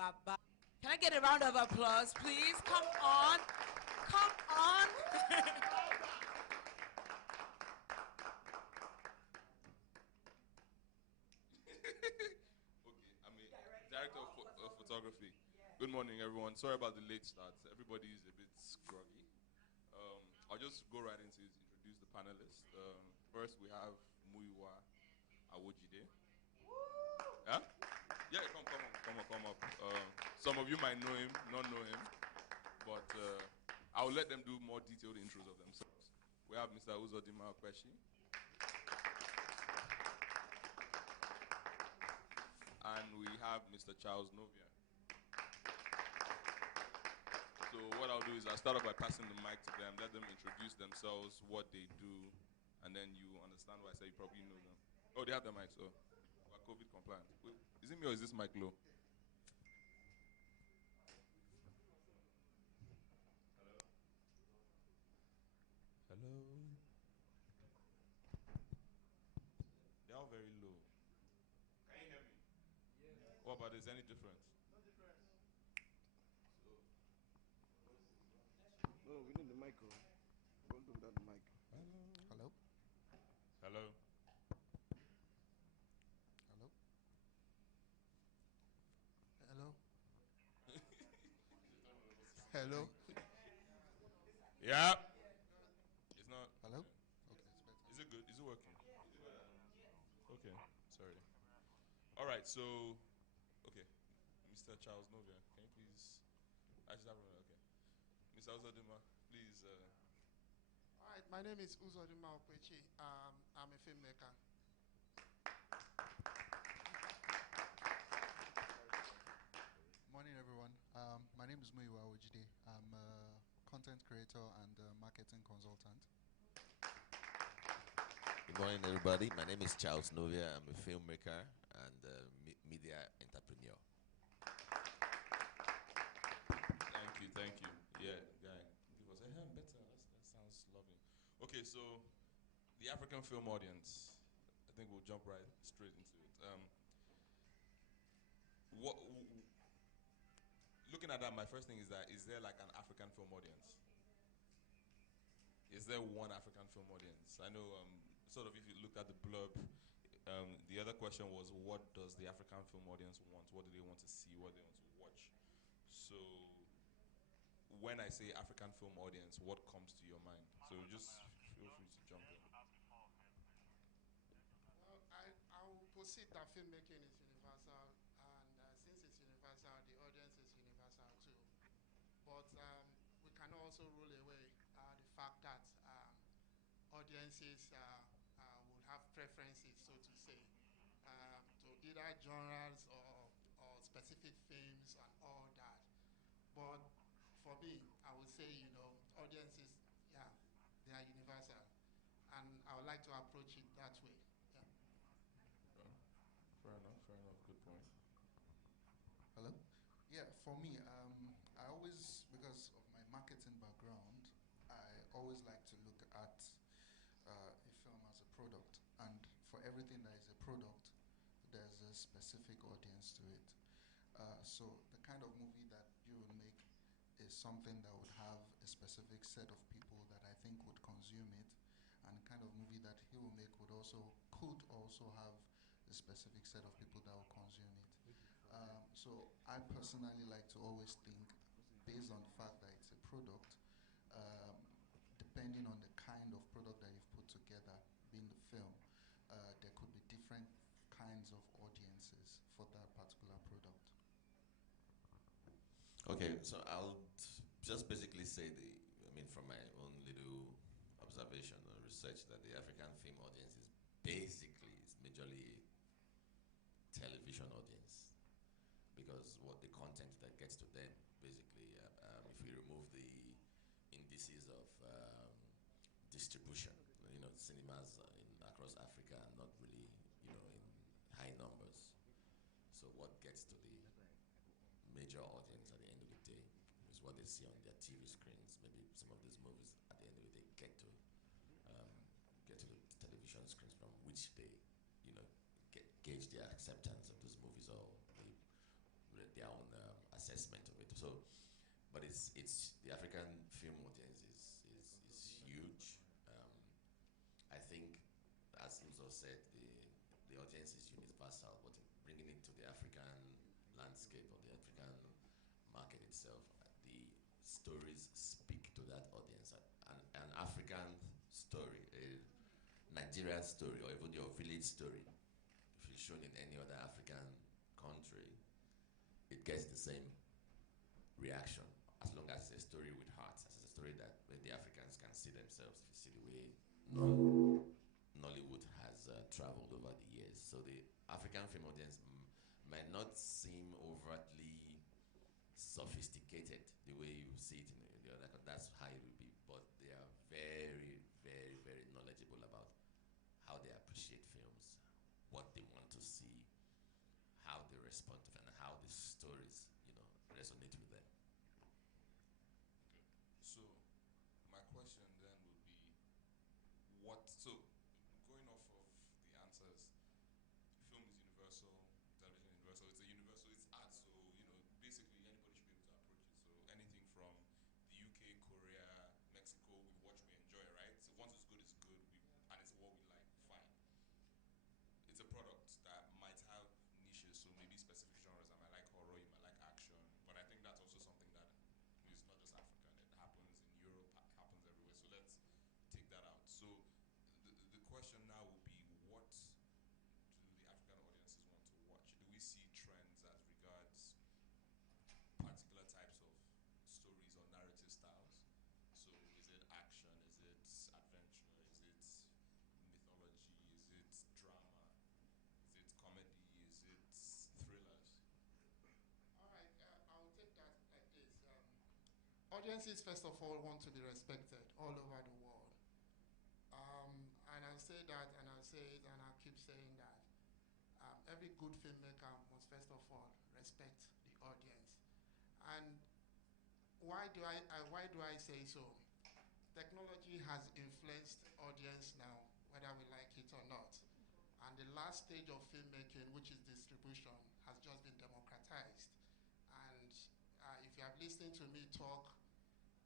Can I get a round of applause, please? Come on. Come on. Okay, I'm a director of photography. Good morning, everyone. Sorry about the late start. Everybody is a bit groggy. I'll just go right into it, introduce the panelists. First, we have Muyiwa Awojide. Yeah? Yeah, come up. Some of you might know him, not know him, but I'll let them do more detailed intros of themselves. We have Mr. Uzodinma Okweshi. And we have Mr. Charles Novia. So what I'll do is I'll start off by passing the mic to them, let them introduce themselves, what they do, and then you understand why I say you probably know them. Oh, they have the mic, so we're COVID compliant. Wait, is it me or is this mic low? Hello? Hello? They're all very low. Can you hear me? Yes. What about this? Any difference? No difference. No, we need the mic. Don't do without the mic. Hello? Hello? Hello? Hello? Hello? Yeah. It's not. Hello? Okay, it's better. Is it good? Is it working? Okay, sorry. All right, so, okay. Mr. Charles Novia, can you please, actually, okay. Mr. Uzodinma, please. All right, my name is Uzodinma Okweshi. I'm a filmmaker. Morning, everyone. My name is Muyiwa Awojide. I'm a content creator and a marketing consultant. Good morning, everybody. My name is Charles Novia. I'm a filmmaker and media entrepreneur. Thank you. Yeah, guy, give us a hand better. That sounds lovely. Okay, so the African film audience. I think we'll jump right straight into it. Looking at that, my first thing is that is there like an African film audience? Is there one African film audience? I know, sort of, if you look at the blurb, the other question was, what does the African film audience want? What do they want to see? What do they want to watch? So, when I say African film audience, what comes to your mind? So just feel free to jump in. Well, I will posit that filmmaking is universal, and since it's universal, the audience is universal too. But we can also rule away the fact that audiences will have preferences, so to say, to either genres or specific themes and all that. But for me, I would say, audiences, yeah, they are universal. And I would like to approach it that way. Yeah. Fair enough, good point. Hello? Yeah, for me, I always, because of my marketing background, I always like to look at a film as a product. And for everything that is a product, there's a specific audience to it. So the kind of movie that you would make is something that would have a specific set of people that I think would consume it, and the kind of movie that he will make could also have a specific set of people that will consume it. So I personally like to always think, based on the fact that it's a product, depending on the kind of product that you've put together, being the film, there could be different kinds of audiences for that particular product. Okay, so I'll just basically say from my own little observation and research, that the African film audience is majorly a television audience, because what the content that gets to them, basically, if we remove the indices of distribution, cinemas across Africa are not really, in high numbers. So what gets to the major audience at the end of the day is what they see on their TV screens. Maybe some of these movies at the end of the day get to the television screens from which they, gauge their acceptance of those movies, or their own assessment of it. So, but it's the African film audience is huge. I think, as Uzo said, the audience is universal, but bringing it to the African landscape or the African market itself, the stories speak to that audience. An African story, a Nigerian story, or even your village story, if it's shown in any other African country, it gets the same reaction, as long as it's a story with heart, as it's a story that where the Africans can see themselves. If you see the way Nollywood has traveled over the years. So the African film audience might not seem overtly sophisticated the way you see it in the other country. That's how it will be. But they are very, very, very knowledgeable about how they appreciate films, what they want to see, how they respond to them, and how the stories, resonate with them. So, my question then would be, so going off of the answers, film is universal, television is universal, it's art, so, basically anybody should be able to approach it. So anything from the UK, Korea, Mexico, we watch, we enjoy, right? So once it's good, and it's what we like, fine. It's a product that might have niches, so maybe specific genres. I might like horror, you might like action, but I think that's also something that is not just African. It happens in Europe, happens everywhere. So let's take that out. So the question now will be, what do the African audiences want to watch? Do we see trends as regards particular types of stories or narrative styles? So is it action? Is it adventure? Is it mythology? Is it drama? Is it comedy? Is it thrillers? All right, I will take that like this. Audiences, first of all, want to be respected all over the world. And I'll say that, and I'll say it, and I'll keep saying that. Every good filmmaker must, first of all, respect the audience. And why do I say so? Technology has influenced audience now, whether we like it or not. And the last stage of filmmaking, which is distribution, has just been democratized. And if you have listened to me talk,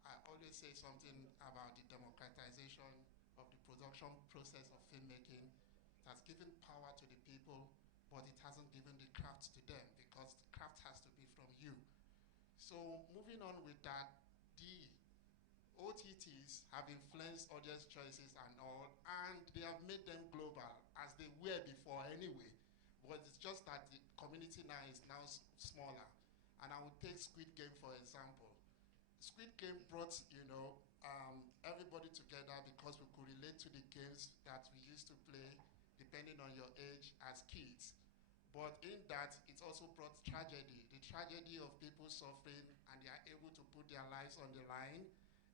I always say something about the democratization of the production process of filmmaking. It has given power to the people, but it hasn't given the craft to them, because the craft has to be from you. So moving on with that, the OTTs have influenced audience choices and all, and they have made them global, as they were before anyway. But it's just that the community now is smaller. And I would take Squid Game, for example. Squid Game brought, everybody together because we could relate to the games that we used to play, depending on your age as kids. But in that, it also brought tragedy, the tragedy of people suffering, and they are able to put their lives on the line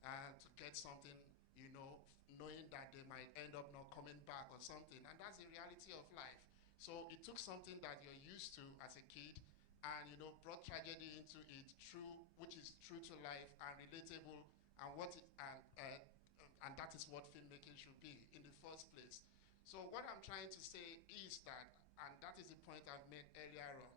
to get something, knowing that they might end up not coming back or something. And that's the reality of life. So it took something that you're used to as a kid and, brought tragedy into it, which is true to life and relatable, and that is what filmmaking should be in the first place. So what I'm trying to say is that, and that is the point I've made earlier on,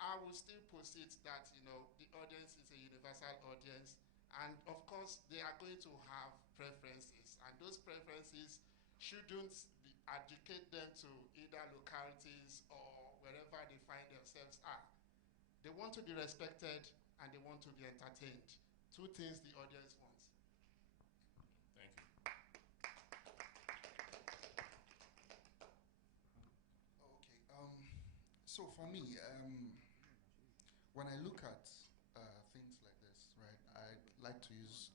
I will still posit that, the audience is a universal audience, and of course they are going to have preferences, and those preferences shouldn't educate them to either localities or wherever they find themselves are. They want to be respected and they want to be entertained. Two things the audience wants. Thank you. Okay. So for me, when I look at things like this, right, I like to use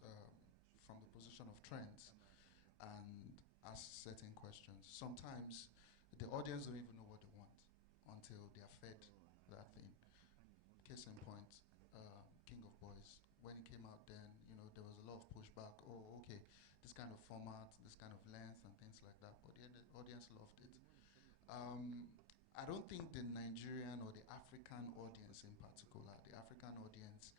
from the position of trends and ask certain questions. Sometimes the audience don't even know what they want until they are fed that thing. Case in point, King of Boys. When it came out then, there was a lot of pushback. Oh, okay, this kind of format, this kind of length and things like that. But the audience loved it. I don't think the Nigerian or the African audience in particular, the African audience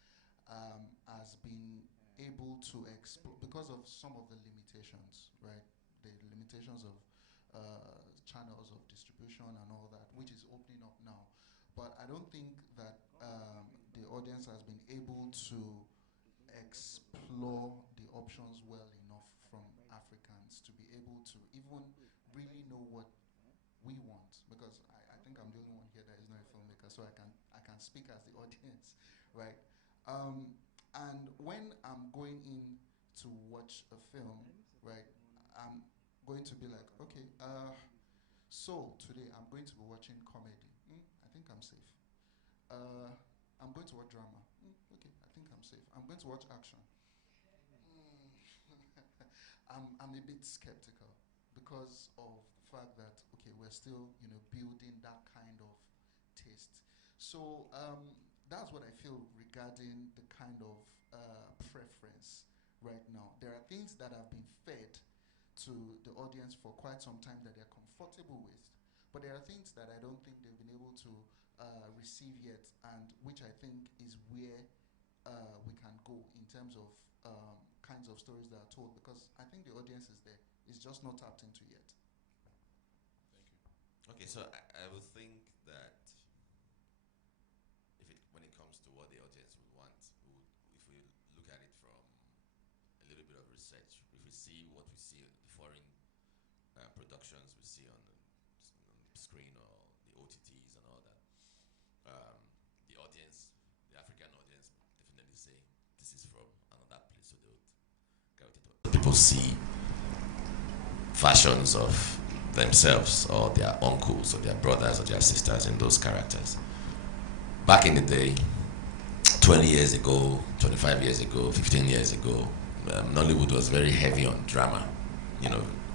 has been able to explore, because of some of the limitations, right? The limitations of channels of distribution and all that, which is opening up now. But I don't think that the audience been able to explore the options well enough from Africans to be able to even really know what we want, because I think I'm the only one here that is not a filmmaker, so I can speak as the audience, right? And when I'm going in to watch a film, right, I'm going to be like, okay, so today I'm going to be watching comedy. I think I'm safe. I'm going to watch drama. Okay, I think I'm safe. I'm going to watch action. I'm a bit skeptical because of the fact that, okay, we're still, building that kind of taste. So that's what I feel regarding the kind of preference right now. There are things that have been fed to the audience for quite some time that they're comfortable with, but there are things that I don't think they've been able to receive yet, and which I think is where we can go in terms of kinds of stories that are told, because I think the audience is there. It's just not tapped into yet. Thank you. Okay, so I would think that when it comes to what the audience would want, if we look at it from a little bit of research, if we see what we see, the foreign productions we see on the screen or the OTTs and all that, the audience, the African audience, definitely say this is from another place, so they would gravitate to. People see versions of themselves or their uncles or their brothers or their sisters in those characters. Back in the day, 20 years ago, 25 years ago, 15 years ago, Nollywood was very heavy on drama.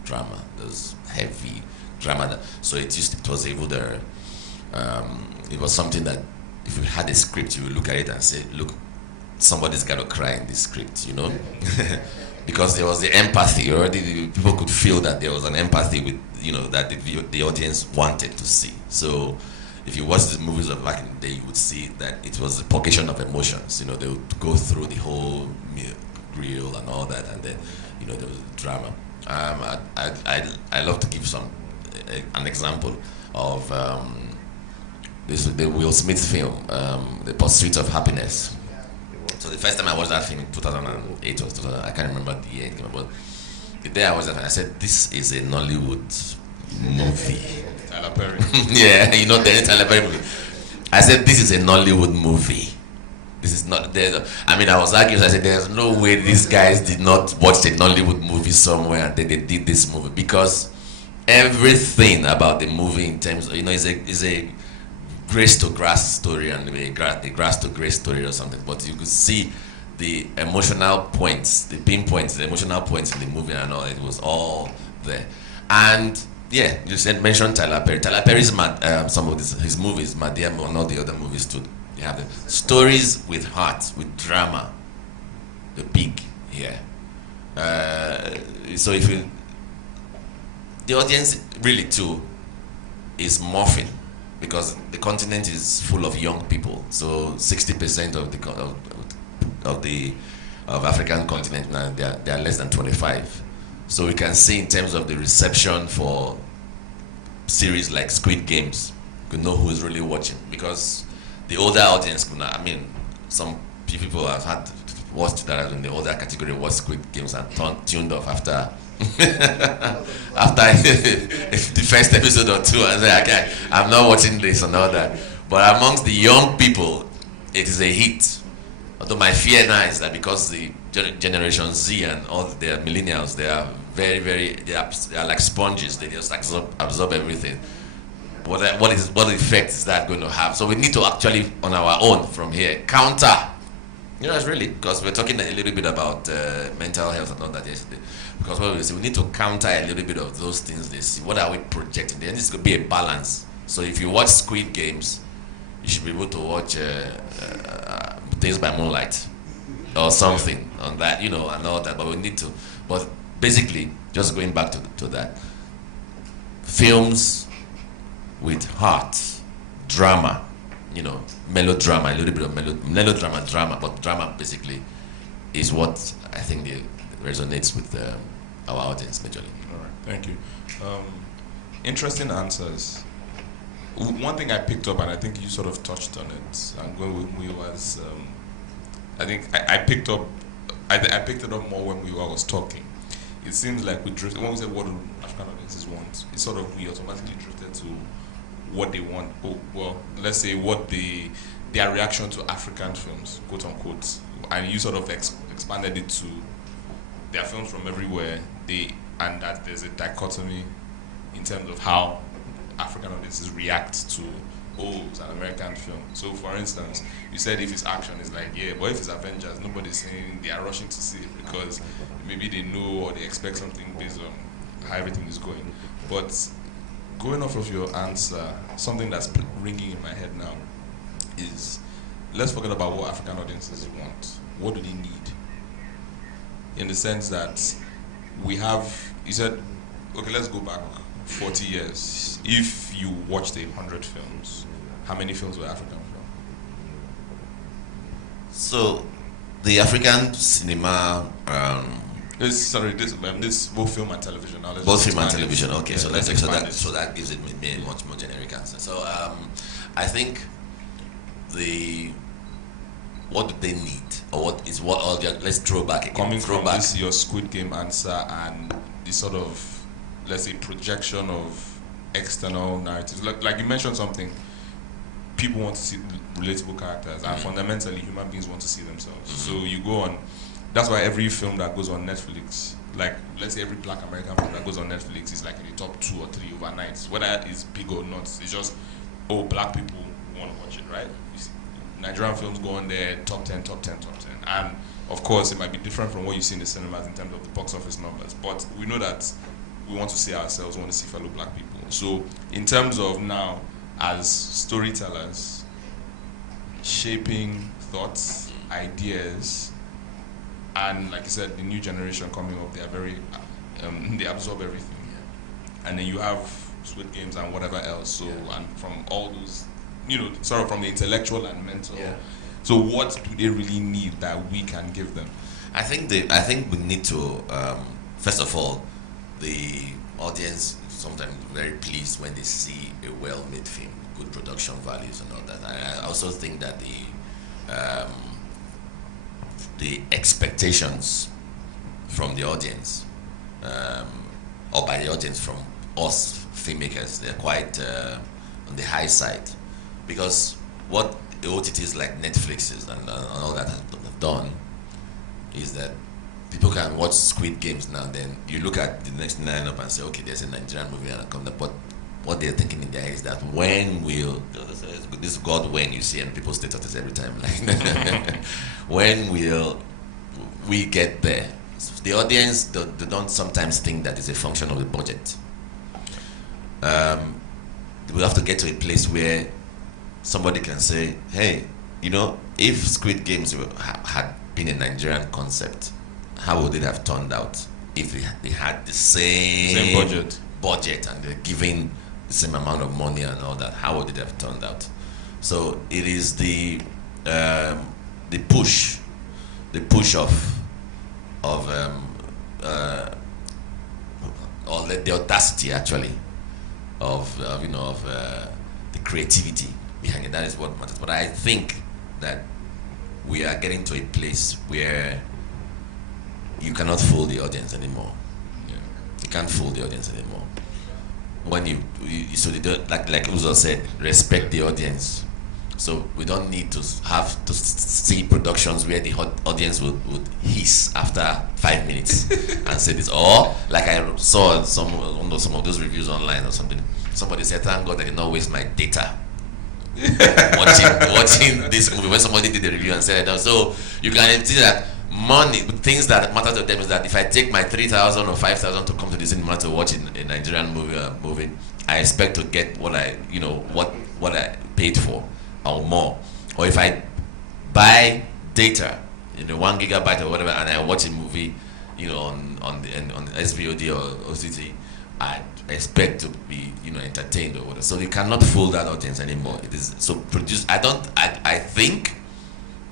Drama. There's heavy drama. So it was able to, it was something that if you had a script, you would look at it and say, look, somebody's got to cry in this script, because there was the empathy already. People could feel that there was an empathy with, that the audience wanted to see. So if you watch the movies of back in the day, you would see that it was a purgation of emotions. They would go through the whole reel and all that, and then, there was drama. I love to give an example of this is the Will Smith film, The Pursuit of Happiness. So the first time I watched that film in 2008 or 2000, I can't remember the year, but the day I watched that film, I said, this is a Nollywood movie. Tyler Perry. Yeah, the Tyler Perry movie. I said, this is a Nollywood movie. This is not there. I was arguing. I said, there's no way these guys did not watch a Nollywood movie somewhere and then they did this movie, because everything about the movie in terms of, is a grace to grass story and a grass to grace story or something. But you could see the emotional points, the pinpoints, the emotional points in the movie and all. It was all there. And yeah, you mentioned Tyler Perry. Tyler Perry's some of his movies, Madea and all the other movies too. You have the stories with heart, with drama. The big here. So the audience really too is morphing, because the continent is full of young people. So 60% of African continent now, they are less than 25. So we can see in terms of the reception for series like Squid Games, you could know who is really watching, because the older audience could not. Some people have had watched that in the older category, watch Squid Games and tuned off after the first episode or two, and say, okay, I'm not watching this and all that. But amongst the young people, it is a hit. Although my fear now is that because the Generation Z and all the millennials, they are very, very, they are like sponges. They just absorb everything. What effect is that going to have? So we need to actually, on our own from here, counter. It's really, because we're talking a little bit about mental health and all that yesterday. Because what we say, we need to counter a little bit of those things they see. What are we projecting? There needs to be a balance. So if you watch Squid Games, you should be able to watch Days by Moonlight or something on that, and all that. But we need to. But basically, just going back to that, films with heart, drama, melodrama, a little bit of melodrama, drama, but drama basically is what I think resonates with our audience majorly. All right, thank you. Interesting answers. One thing I picked up, and I think you sort of touched on it, and going with me, was I think I picked up. I picked it up more when I was talking. It seems like we drifted when we said what do African audiences want. It's sort of we automatically drifted to what they want. Oh, well, let's say what their reaction to African films, quote unquote, and you sort of expanded it to their films from everywhere. And that there's a dichotomy in terms of how African audiences react to an American film. So, for instance, you said if it's action, it's like, yeah, but if it's Avengers, nobody's saying they are rushing to see it because maybe they know or they expect something based on how everything is going. But going off of your answer, something that's ringing in my head now is, let's forget about what African audiences want. What do they need? In the sense that we have, you said, okay, let's go back 40 years. If you watched 100 films, how many films were African film? So, the African cinema. This both film and television. Now both film and television. Okay, yeah, so let's expand it. So that gives it a much more generic answer. So, I think what do they need, or what is what all? Let's throw back again. Coming from this your Squid Game answer and the sort of, let's say, projection of external narratives. Like you mentioned something. People want to see relatable characters, and fundamentally, human beings want to see themselves. So you go on. That's why every film that goes on Netflix, like let's say every Black American film that goes on Netflix, is like in the top 2 or 3 overnight. Whether it's big or not, it's just Black people want to watch it, right? Nigerian films go on there, top 10, top 10, top 10. And of course, it might be different from what you see in the cinemas in terms of the box office numbers. But we know that we want to see ourselves, we want to see fellow Black people. So in terms of now, as storytellers, shaping thoughts, ideas, and like I said, the new generation coming up, they are very, they absorb everything. And then you have Squid Games and whatever else. So, and from all those, sort of from the intellectual and mental. Yeah. So what do they really need that we can give them? I think we need to first of all, the audience sometimes very pleased when they see a well-made film, good production values and all that. I also think that the expectations from the audience, or by the audience from us filmmakers, they're quite on the high side, because what the OTTs like Netflix and all that have done is that people can watch Squid Games now and then. You look at the next lineup and say, okay, there's a Nigerian movie and come up. But what they're thinking in there is that when will this God when you see, and people state it every time, like when will we get there? The audience they don't sometimes think that it's a function of the budget. We have to get to a place where somebody can say, hey, if Squid Games had been a Nigerian concept, how would it have turned out if they had the same budget and they're giving the same amount of money and all that? How would it have turned out? So it is the push of or the audacity actually of the creativity behind it. That is what matters. But I think that we are getting to a place where you cannot fool the audience anymore. Yeah. You can't fool the audience anymore. When so they don't, like Uzo said, respect the audience. So we don't need to have to see productions where the audience would hiss after 5 minutes and say this. Or like I saw some of those reviews online or something. Somebody said, "Thank God I did not waste my data watching this movie." When somebody did the review and said that, so you can see that money, things that matter to them is that if I take my 3,000 or 5,000 to come to the cinema to watch a Nigerian movie, I expect to get what I paid for or more. Or if I buy data, 1 gigabyte or whatever, and I watch a movie, on the SVOD or OCT, I expect to be entertained or whatever. So you cannot fool that audience anymore. It is so produced. I think,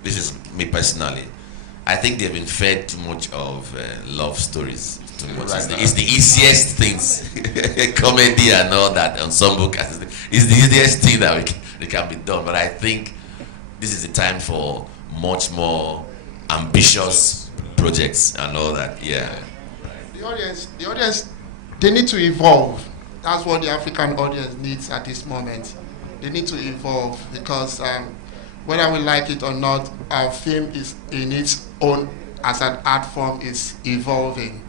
this is me personally, I think they've been fed too much of love stories. Too much. It's the easiest things, comedy and all that, ensemble cast. It's the easiest thing that it can be done. But I think this is the time for much more ambitious projects and all that. Yeah. The audience, they need to evolve. That's what the African audience needs at this moment. They need to evolve because whether we like it or not, our film is in its own, as an art form, is evolving.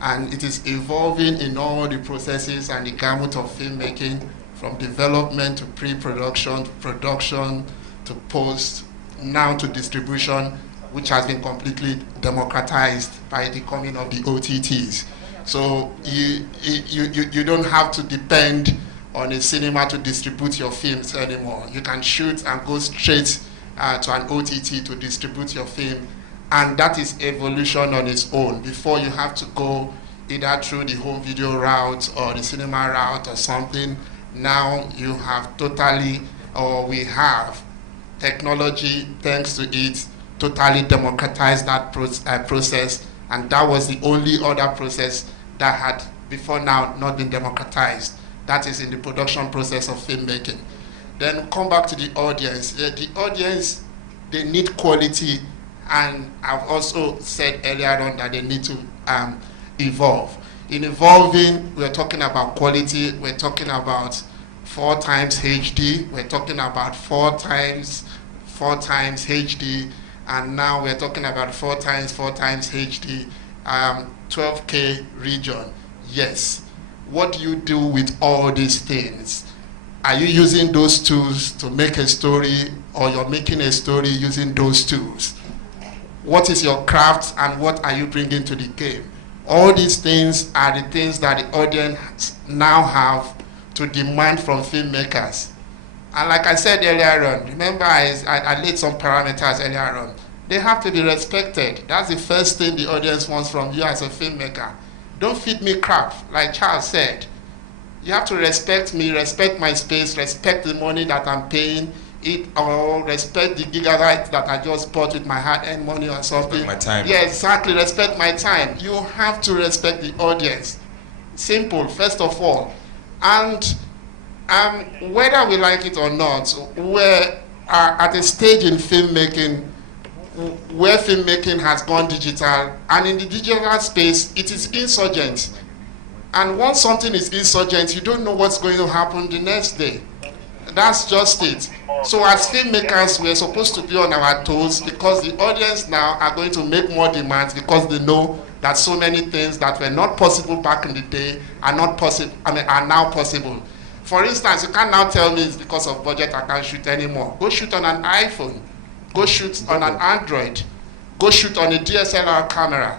And it is evolving in all the processes and the gamut of filmmaking, from development to pre-production, to production, to post, now to distribution, which has been completely democratized by the coming of the OTTs. So you don't have to depend on a cinema to distribute your films anymore. You can shoot and go straight to an OTT to distribute your film, and that is evolution on its own. Before, you have to go either through the home video route or the cinema route or something. Now you have totally, or we have technology, thanks to it, totally democratized that process, and that was the only other process that had before now not been democratized. That is in the production process of filmmaking. Then come back to the audience. The audience, they need quality, and I've also said earlier on that they need to evolve. In evolving, we're talking about quality, we're talking about 4 times HD, we're talking about 4 times HD, and now we're talking about 4 times HD, 12K region. Yes. What do you do with all these things? Are you using those tools to make a story, or you're making a story using those tools? What is your craft, and what are you bringing to the game? All these things are the things that the audience now have to demand from filmmakers. And like I said earlier on, remember I laid some parameters earlier on. They have to be respected. That's the first thing the audience wants from you as a filmmaker. Don't feed me crap, like Charles said. You have to respect me, respect my space, respect the money that I'm paying, or respect the gigabyte that I just bought with my hard-earned money or something. Respect my time. Yeah, exactly, respect my time. You have to respect the audience. Simple, first of all. And whether we like it or not, we're at a stage in filmmaking where filmmaking has gone digital, and in the digital space, it is insurgent. And once something is insurgent, you don't know what's going to happen the next day. That's just it. So as filmmakers, we're supposed to be on our toes, because the audience now are going to make more demands, because they know that so many things that were not possible back in the day are not possible. Are now possible. For instance, you can't now tell me it's because of budget I can't shoot anymore. Go shoot on an iPhone. Go shoot on an Android. Go shoot on a DSLR camera.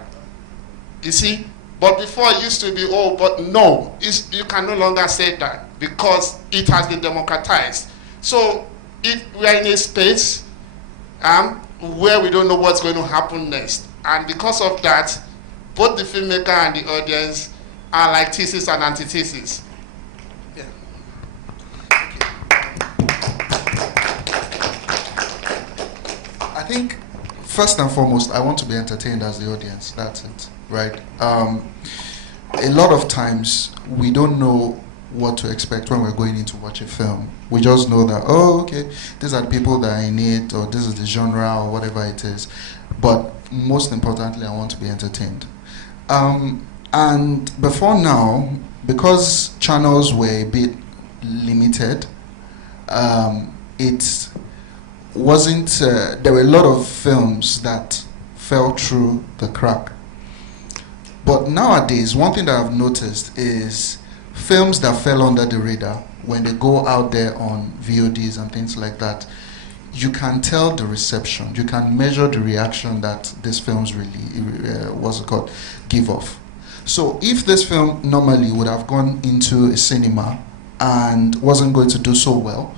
You see? But before it used to be, oh, but no. You can no longer say that, because it has been democratized. So we are in a space where we don't know what's going to happen next. And because of that, both the filmmaker and the audience are like thesis and antithesis. I think, first and foremost, I want to be entertained as the audience. That's it, right? A lot of times, we don't know what to expect when we're going in to watch a film. We just know that, oh, okay, these are the people that are in it, or this is the genre, or whatever it is. But most importantly, I want to be entertained. And before now, because channels were a bit limited, it wasn't, there were a lot of films that fell through the crack. But nowadays, one thing that I've noticed is films that fell under the radar, when they go out there on VODs and things like that, you can tell the reception. You can measure the reaction that these films really, give off. So if this film normally would have gone into a cinema and wasn't going to do so well,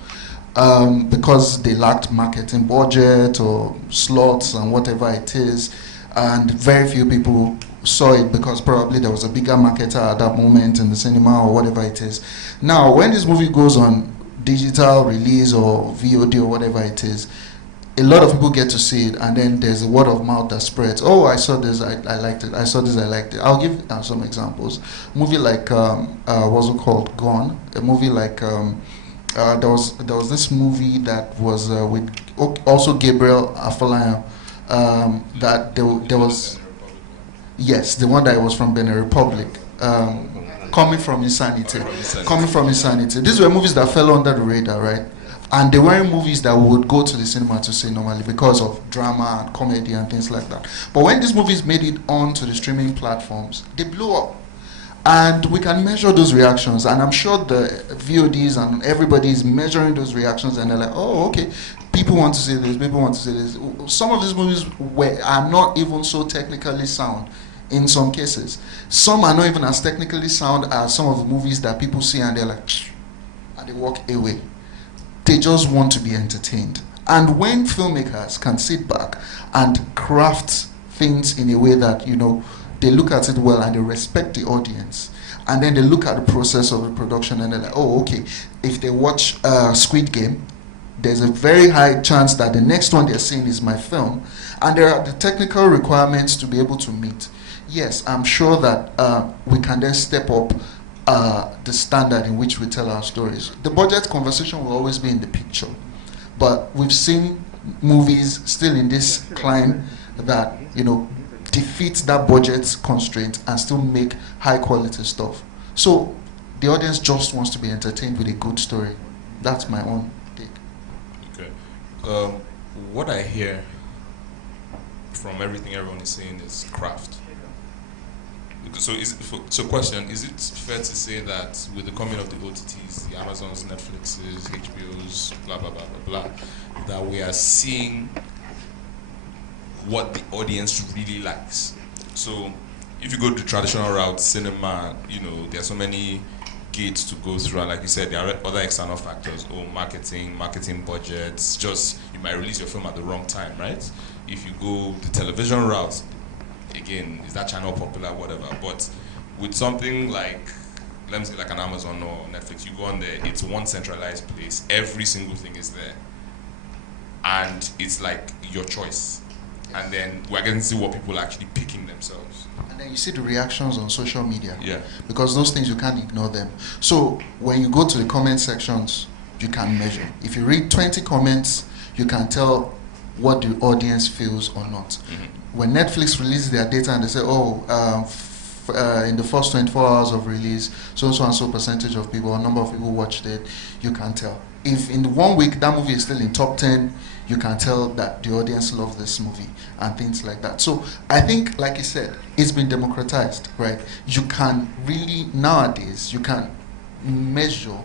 because they lacked marketing budget or slots and whatever it is, and very few people saw it because probably there was a bigger marketer at that moment in the cinema or whatever it is. Now, when this movie goes on digital release or VOD or whatever it is, a lot of people get to see it, and then there's a word of mouth that spreads. Oh, I saw this, I liked it. I saw this, I liked it. I'll give some examples. Movie like, what's it called? Gone. A movie like, there was this movie that was with also Gabriel Afolayan. that there was, yes, the one that was from Benin Republic. Coming from Insanity. Coming from Insanity. These were movies that fell under the radar, right? And they weren't movies that we would go to the cinema to see normally because of drama and comedy and things like that. But when these movies made it onto the streaming platforms, they blew up. And we can measure those reactions. And I'm sure the VODs and everybody is measuring those reactions, and they're like, oh, okay, people want to see this, people want to see this. Some of these movies are not even so technically sound in some cases. Some are not even as technically sound as some of the movies that people see and they're like, and they walk away. They just want to be entertained. And when filmmakers can sit back and craft things in a way that, they look at it well and they respect the audience, and then they look at the process of the production and they're like, oh, okay, if they watch Squid Game, there's a very high chance that the next one they're seeing is my film, and there are the technical requirements to be able to meet. Yes, I'm sure that we can then step up the standard in which we tell our stories. The budget conversation will always be in the picture, but we've seen movies still in this climb that, defeat that budget constraint and still make high quality stuff. So the audience just wants to be entertained with a good story. That's my own take. Okay. What I hear from everything everyone is saying is craft. So question, is it fair to say that with the coming of the OTTs, the Amazons, Netflixes, HBOs, blah, blah, blah, blah, blah, that we are seeing what the audience really likes? So if you go the traditional route, cinema, there are so many gates to go through, and like you said, there are other external factors, marketing budgets, just you might release your film at the wrong time, right? If you go the television route, again, is that channel popular, whatever. But with something like, let me say like an Amazon or Netflix, you go on there, it's one centralized place, every single thing is there. And it's like your choice. And then we're getting to see what people are actually picking themselves. And then you see the reactions on social media. Yeah. Because those things, you can't ignore them. So when you go to the comment sections, you can measure. If you read 20 comments, you can tell what the audience feels or not. Mm-hmm. When Netflix releases their data and they say, in the first 24 hours of release, so and so percentage of people, or number of people watched it, you can tell. If in 1 week that movie is still in top 10, you can tell that the audience loves this movie and things like that. So I think, like you said, it's been democratized, right? You can really, nowadays, you can measure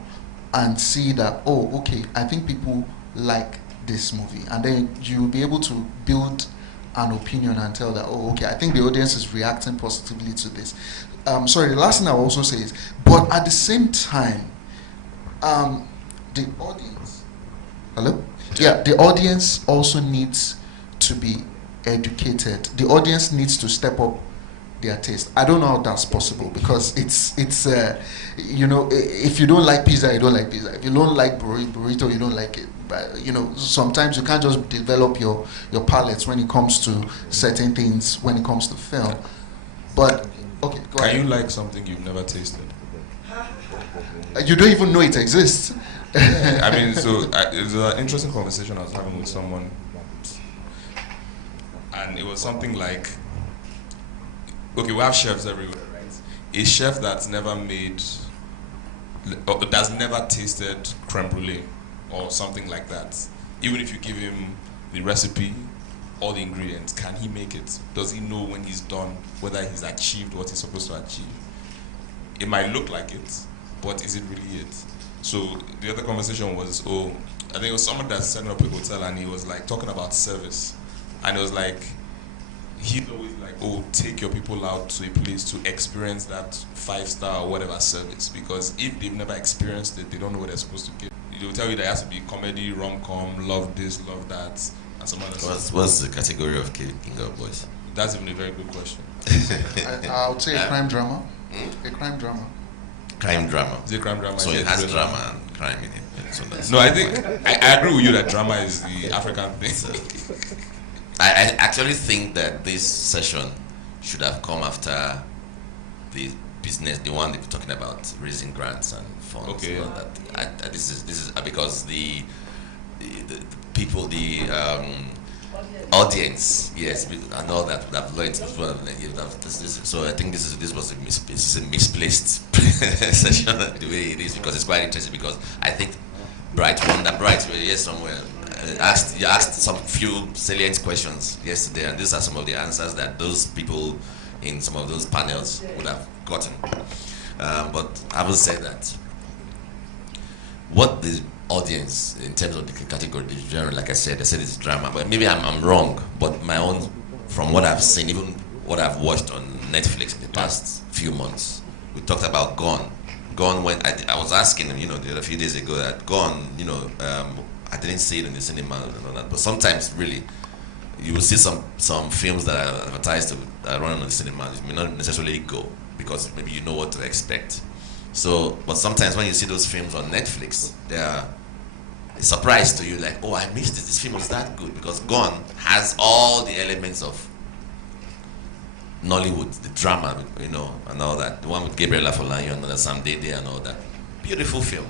and see that, oh, okay, I think people like this movie. And then you'll be able to build an opinion and tell that, oh, okay, I think the audience is reacting positively to this. Sorry, the last thing I'll also say is, but at the same time, the audience, hello? Yeah, the audience also needs to be educated. The audience needs to step up their taste. I don't know how that's possible, because it's if you don't like pizza, you don't like pizza. If you don't like burrito, you don't like it. But sometimes you can't just develop your palates when it comes to certain things, when it comes to film. But okay, go ahead. Can you like something you've never tasted? You don't even know it exists. I mean, so it was an interesting conversation I was having with someone, and it was something like, okay, we have chefs everywhere, right? A chef that's never made, or that's never tasted creme brulee or something like that, even if you give him the recipe, all the ingredients, can he make it? Does he know when he's done whether he's achieved what he's supposed to achieve? It might look like it, but is it really it? So the other conversation was, I think it was someone that's setting up a hotel, and he was like talking about service, and it was like, he's always like, take your people out to a place to experience that 5-star or whatever service, because if they've never experienced it, they don't know what they're supposed to get. They'll tell you there has to be comedy, rom-com, love this, love that, and some other stuff. What's the category of King of Boys? That's even a very good question. I would say a crime drama. A crime drama. Crime drama. Is it crime drama? So it has drama and crime in it. So that's no, I think I agree with you that drama is the African thing. So, I actually think that this session should have come after the business, the one they were talking about, raising grants and funds. Okay. And all that. This is because the people, audience, yes, and all that I've learned. So I think this was a misplaced session the way it is, because it's quite interesting. Because I think Bright, we were here somewhere. You asked some few salient questions yesterday, and these are some of the answers that those people in some of those panels would have gotten. But I will say that what the audience, in terms of the category, the genre, like I said it's drama, but maybe I'm wrong, but my own, from what I've seen, even what I've watched on Netflix in the past few months, we talked about Gone. Gone, when I was asking, a few days ago, that Gone, I didn't see it in the cinema and all that, but sometimes really, you will see some films that are advertised that run on the cinema, you may not necessarily go, because maybe you know what to expect. So, but sometimes when you see those films on Netflix, they are a surprise to you, like, oh, I missed it, this film was that good, because Gone has all the elements of Nollywood, the drama, and all that. The one with Gabriel Afolayan and Sam Dede and all that. Beautiful film.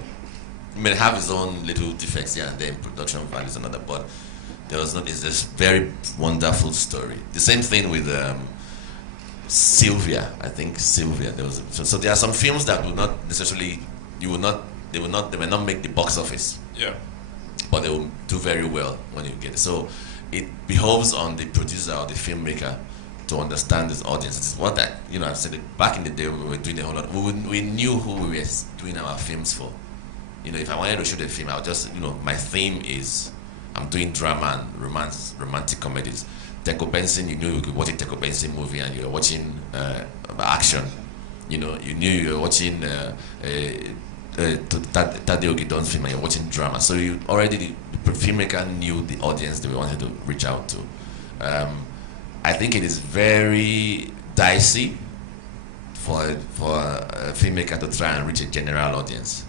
It may have its own little defects here and there in production values and all that, but it's this very wonderful story. The same thing with Sylvia. I think Sylvia. So there are some films that will not necessarily, they will not make the box office. Yeah. But they will do very well when you get it. So it behoves on the producer or the filmmaker to understand this audience. It's what that, I've said it back in the day when we were doing a whole lot. We knew who we were doing our films for. If I wanted to shoot a film, I would just, my theme is, I'm doing drama and romantic comedies. Teco Benson, you knew you could watch a Teco Benson movie and you were watching action. You knew you were watching Tade Ogidon's film and you're watching drama. So the filmmaker knew the audience they wanted to reach out to. I think it is very dicey for a filmmaker to try and reach a general audience.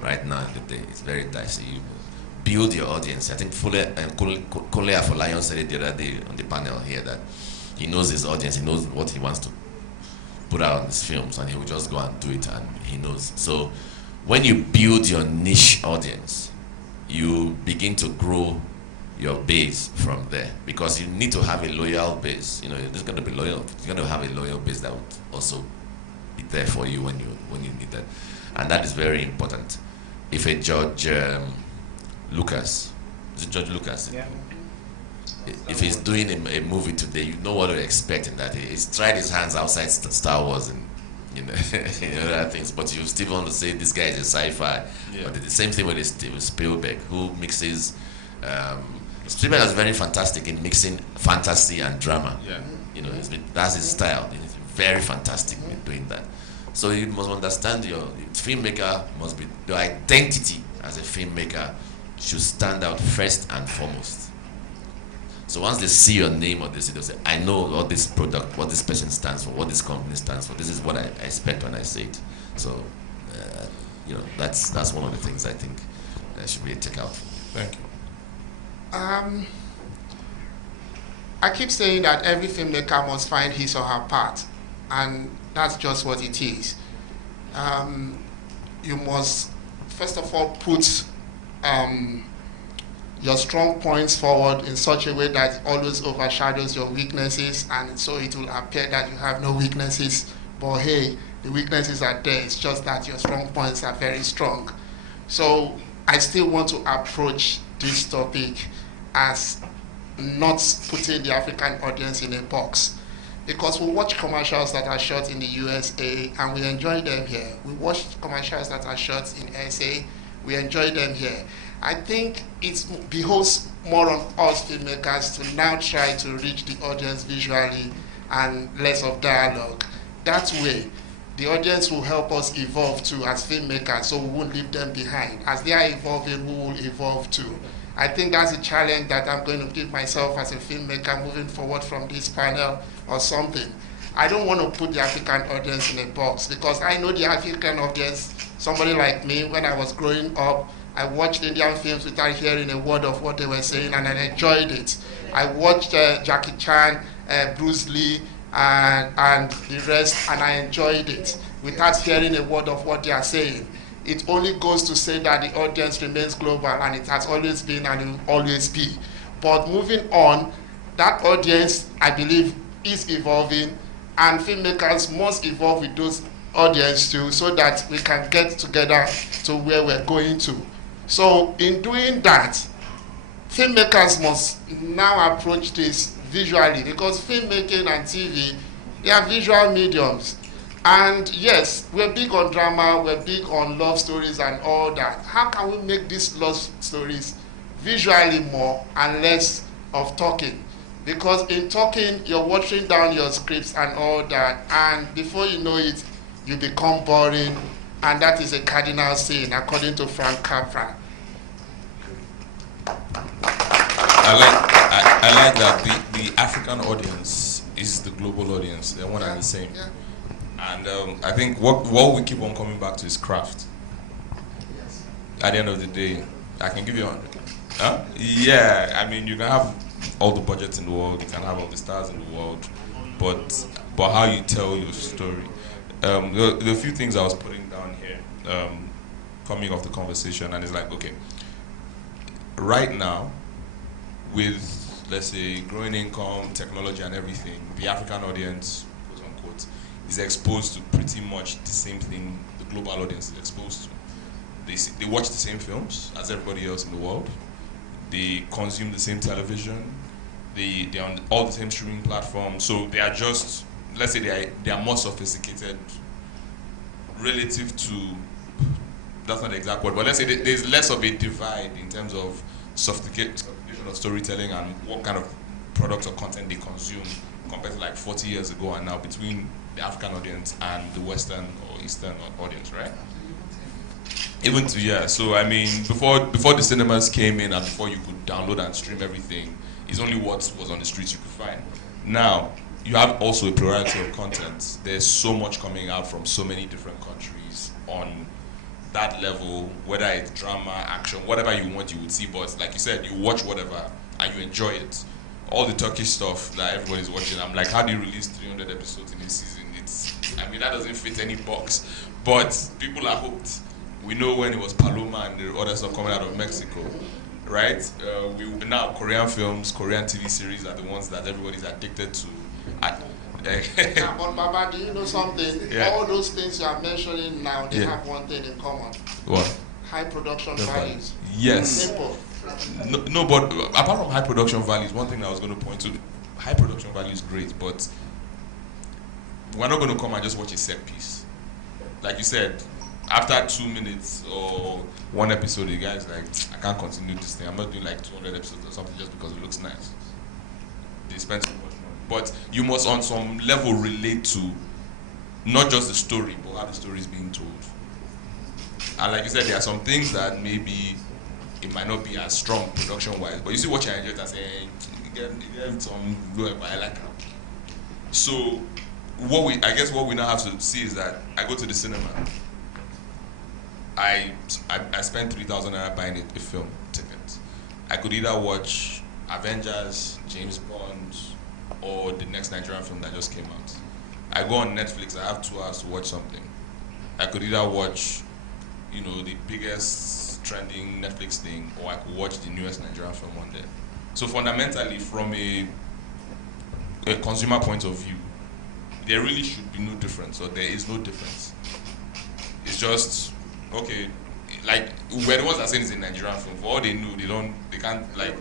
Right now in the day, it's very dicey. You build your audience. I think Kole Afolayan said it the other day on the panel here, that he knows his audience, he knows what he wants to put out on his films, and he will just go and do it, and he knows. So when you build your niche audience, you begin to grow your base from there, because you need to have a loyal base. You're just going to be loyal. You're going to have a loyal base that would also be there for you when you need that, and that is very important. If a George Lucas, is it George Lucas? Yeah. If he's doing a movie today, you know what to expect in that. He's tried his hands outside Star Wars and other things, but you still want to say this guy is a sci-fi. Yeah. But the same thing with Spielberg, who mixes. Spielberg is very fantastic in mixing fantasy and drama. Yeah. That's his style. He's very fantastic in doing that. So you must understand your filmmaker must be, your identity as a filmmaker should stand out first and foremost. So once they see your name or they say, I know what this product, what this person stands for, what this company stands for. This is what I expect when I say it. So, that's one of the things I think that should be a takeout. Thank you. I keep saying that every filmmaker must find his or her part, and that's just what it is. You must, first of all, put your strong points forward in such a way that it always overshadows your weaknesses, and so it will appear that you have no weaknesses, but hey, the weaknesses are there. It's just that your strong points are very strong. So I still want to approach this topic as not putting the African audience in a box, because we watch commercials that are shot in the USA and we enjoy them here. We watch commercials that are shot in SA, we enjoy them here. I think it behoves more on us filmmakers to now try to reach the audience visually and less of dialogue. That way, the audience will help us evolve too as filmmakers, so we won't leave them behind. As they are evolving, we will evolve too. I think that's a challenge that I'm going to give myself as a filmmaker moving forward from this panel or something. I don't want to put the African audience in a box, because I know the African audience, somebody like me, when I was growing up, I watched Indian films without hearing a word of what they were saying, and I enjoyed it. I watched Jackie Chan, Bruce Lee, and the rest, and I enjoyed it without hearing a word of what they are saying. It only goes to say that the audience remains global, and it has always been and it will always be. But moving on, that audience, I believe, is evolving, and filmmakers must evolve with those audience too, so that we can get together to where we're going to. So in doing that, filmmakers must now approach this visually, because filmmaking and TV, they are visual mediums. And yes, we're big on drama, we're big on love stories and all that. How can we make these love stories visually more and less of talking? Because in talking, you're watering down your scripts and all that, and before you know it, you become boring, and that is a cardinal sin, according to Frank Capra. I like that the African audience is the global audience. They're one and the same. Yeah. And I think what we keep on coming back to is craft. At the end of the day, I can give you 100. Huh? Yeah, I mean, you can have all the budgets in the world, you can have all the stars in the world, but how you tell your story. There are a few things I was putting down here, coming off the conversation, and it's like, okay, right now, with, let's say, growing income, technology and everything, the African audience, quote unquote, is exposed to pretty much the same thing the global audience is exposed to. They watch the same films as everybody else in the world. They consume the same television. They're on all the same streaming platforms. So they are just, let's say they are more sophisticated relative to, that's not the exact word, but let's say there's less of a divide in terms of sophistication of storytelling and what kind of products or content they consume compared to like 40 years ago and now, between the African audience and the Western or Eastern audience, right? Even to, yeah. So I mean, before the cinemas came in and before you could download and stream everything, it's only what was on the streets you could find. Now, you have also a plurality of content. There's so much coming out from so many different countries on that level, whether it's drama, action, whatever you want, you would see. But like you said, you watch whatever and you enjoy it. All the Turkish stuff that everybody's watching, I'm like, how do you release 300 episodes in a season? I mean, that doesn't fit any box. But people are hooked. We know when it was Paloma and the other stuff coming out of Mexico, right? Now Korean films, Korean TV series are the ones that everybody's addicted to. But Baba, do you know something? Yeah. All those things you are mentioning now, they have one thing in common. What? High production values. Yes. Simple. No, but apart from high production values, one thing I was going to point to, high production value is great, but we're not going to come and just watch a set piece. Like you said, after 2 minutes or one episode, the guy's like, I can't continue this thing. I'm not doing like 200 episodes or something just because it looks nice. They spend so much money. But you must, on some level, relate to not just the story, but how the story is being told. And like you said, there are some things that maybe it might not be as strong production-wise, but you see what you enjoy and say, you get some lower, but I like it. So I guess what we now have to see is that I go to the cinema. I spent 3,000 naira buying a film ticket. I could either watch Avengers, James Bond, or the next Nigerian film that just came out. I go on Netflix, I have 2 hours to watch something. I could either watch, the biggest trending Netflix thing, or I could watch the newest Nigerian film one day. So fundamentally, from a consumer point of view, there really should be no difference, or there is no difference. It's just, okay, like, we're the ones that are saying it's a Nigerian film. For all they know, they can't, like,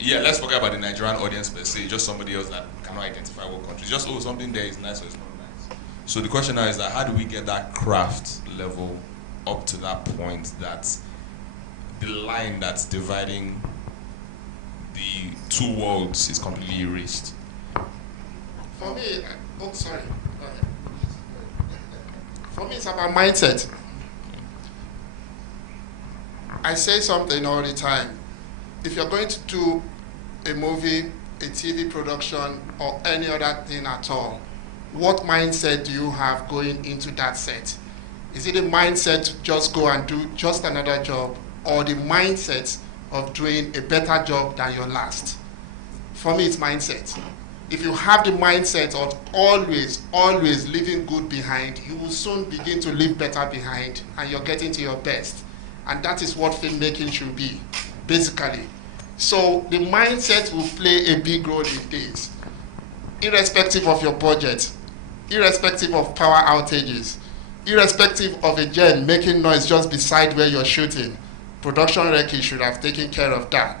yeah, let's forget about the Nigerian audience per se, just somebody else that cannot identify what country. Just, something there is nice or it's not nice. So the question now is that, how do we get that craft level up to that point that the line that's dividing the two worlds is completely erased? For me, sorry. Go ahead. For me, it's about mindset. I say something all the time. If you're going to do a movie, a TV production, or any other thing at all, what mindset do you have going into that set? Is it a mindset to just go and do just another job, or the mindset of doing a better job than your last? For me, it's mindset. If you have the mindset of always leaving good behind, you will soon begin to live better behind, and you're getting to your best. And that is what filmmaking should be, basically. So the mindset will play a big role in this, irrespective of your budget, irrespective of power outages, irrespective of a gen making noise just beside where you're shooting. Production recce should have taken care of that.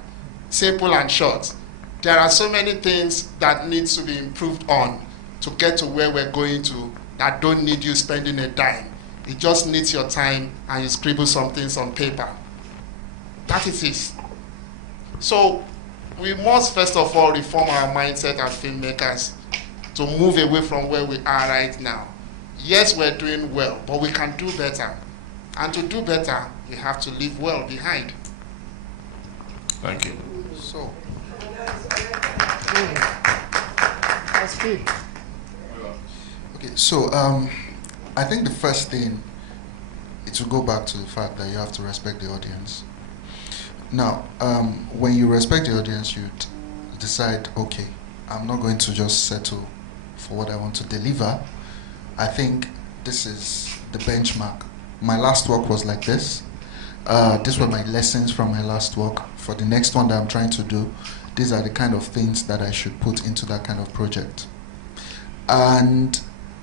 Simple and short. There are so many things that needs to be improved on to get to where we're going to that don't need you spending a dime. It just needs your time and you scribble some things on paper. That is it. So we must first of all reform our mindset as filmmakers to move away from where we are right now. Yes, we're doing well, but we can do better. And to do better, we have to leave well behind. Thank you. So, That's good. okay, so I think the first thing is to go back to the fact that you have to respect the audience. Now, when you respect the audience, you decide, okay, I'm not going to just settle for what I want to deliver. I think this is the benchmark. My last work was like this. These were my lessons from my last work. For the next one that I'm trying to do, these are the kind of things that I should put into that kind of project. And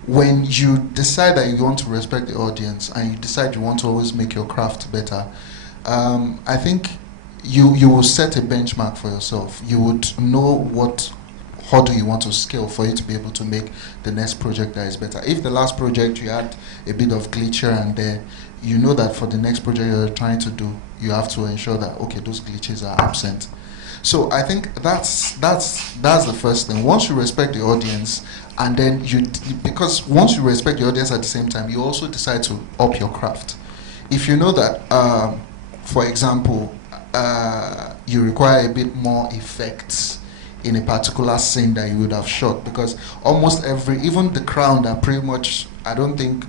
when you decide that you want to respect the audience and you decide you want to always make your craft better, I think you will set a benchmark for yourself. You would know what hurdle you want to scale for you to be able to make the next project that is better. If the last project you had a bit of glitch here and there, you know that for the next project you're trying to do, you have to ensure that, okay, those glitches are absent. So I think that's the first thing. Once you respect the audience, and then because once you respect the audience at the same time, you also decide to up your craft. If you know that, for example, you require a bit more effects in a particular scene that you would have shot, because almost even the crown that pretty much, I don't think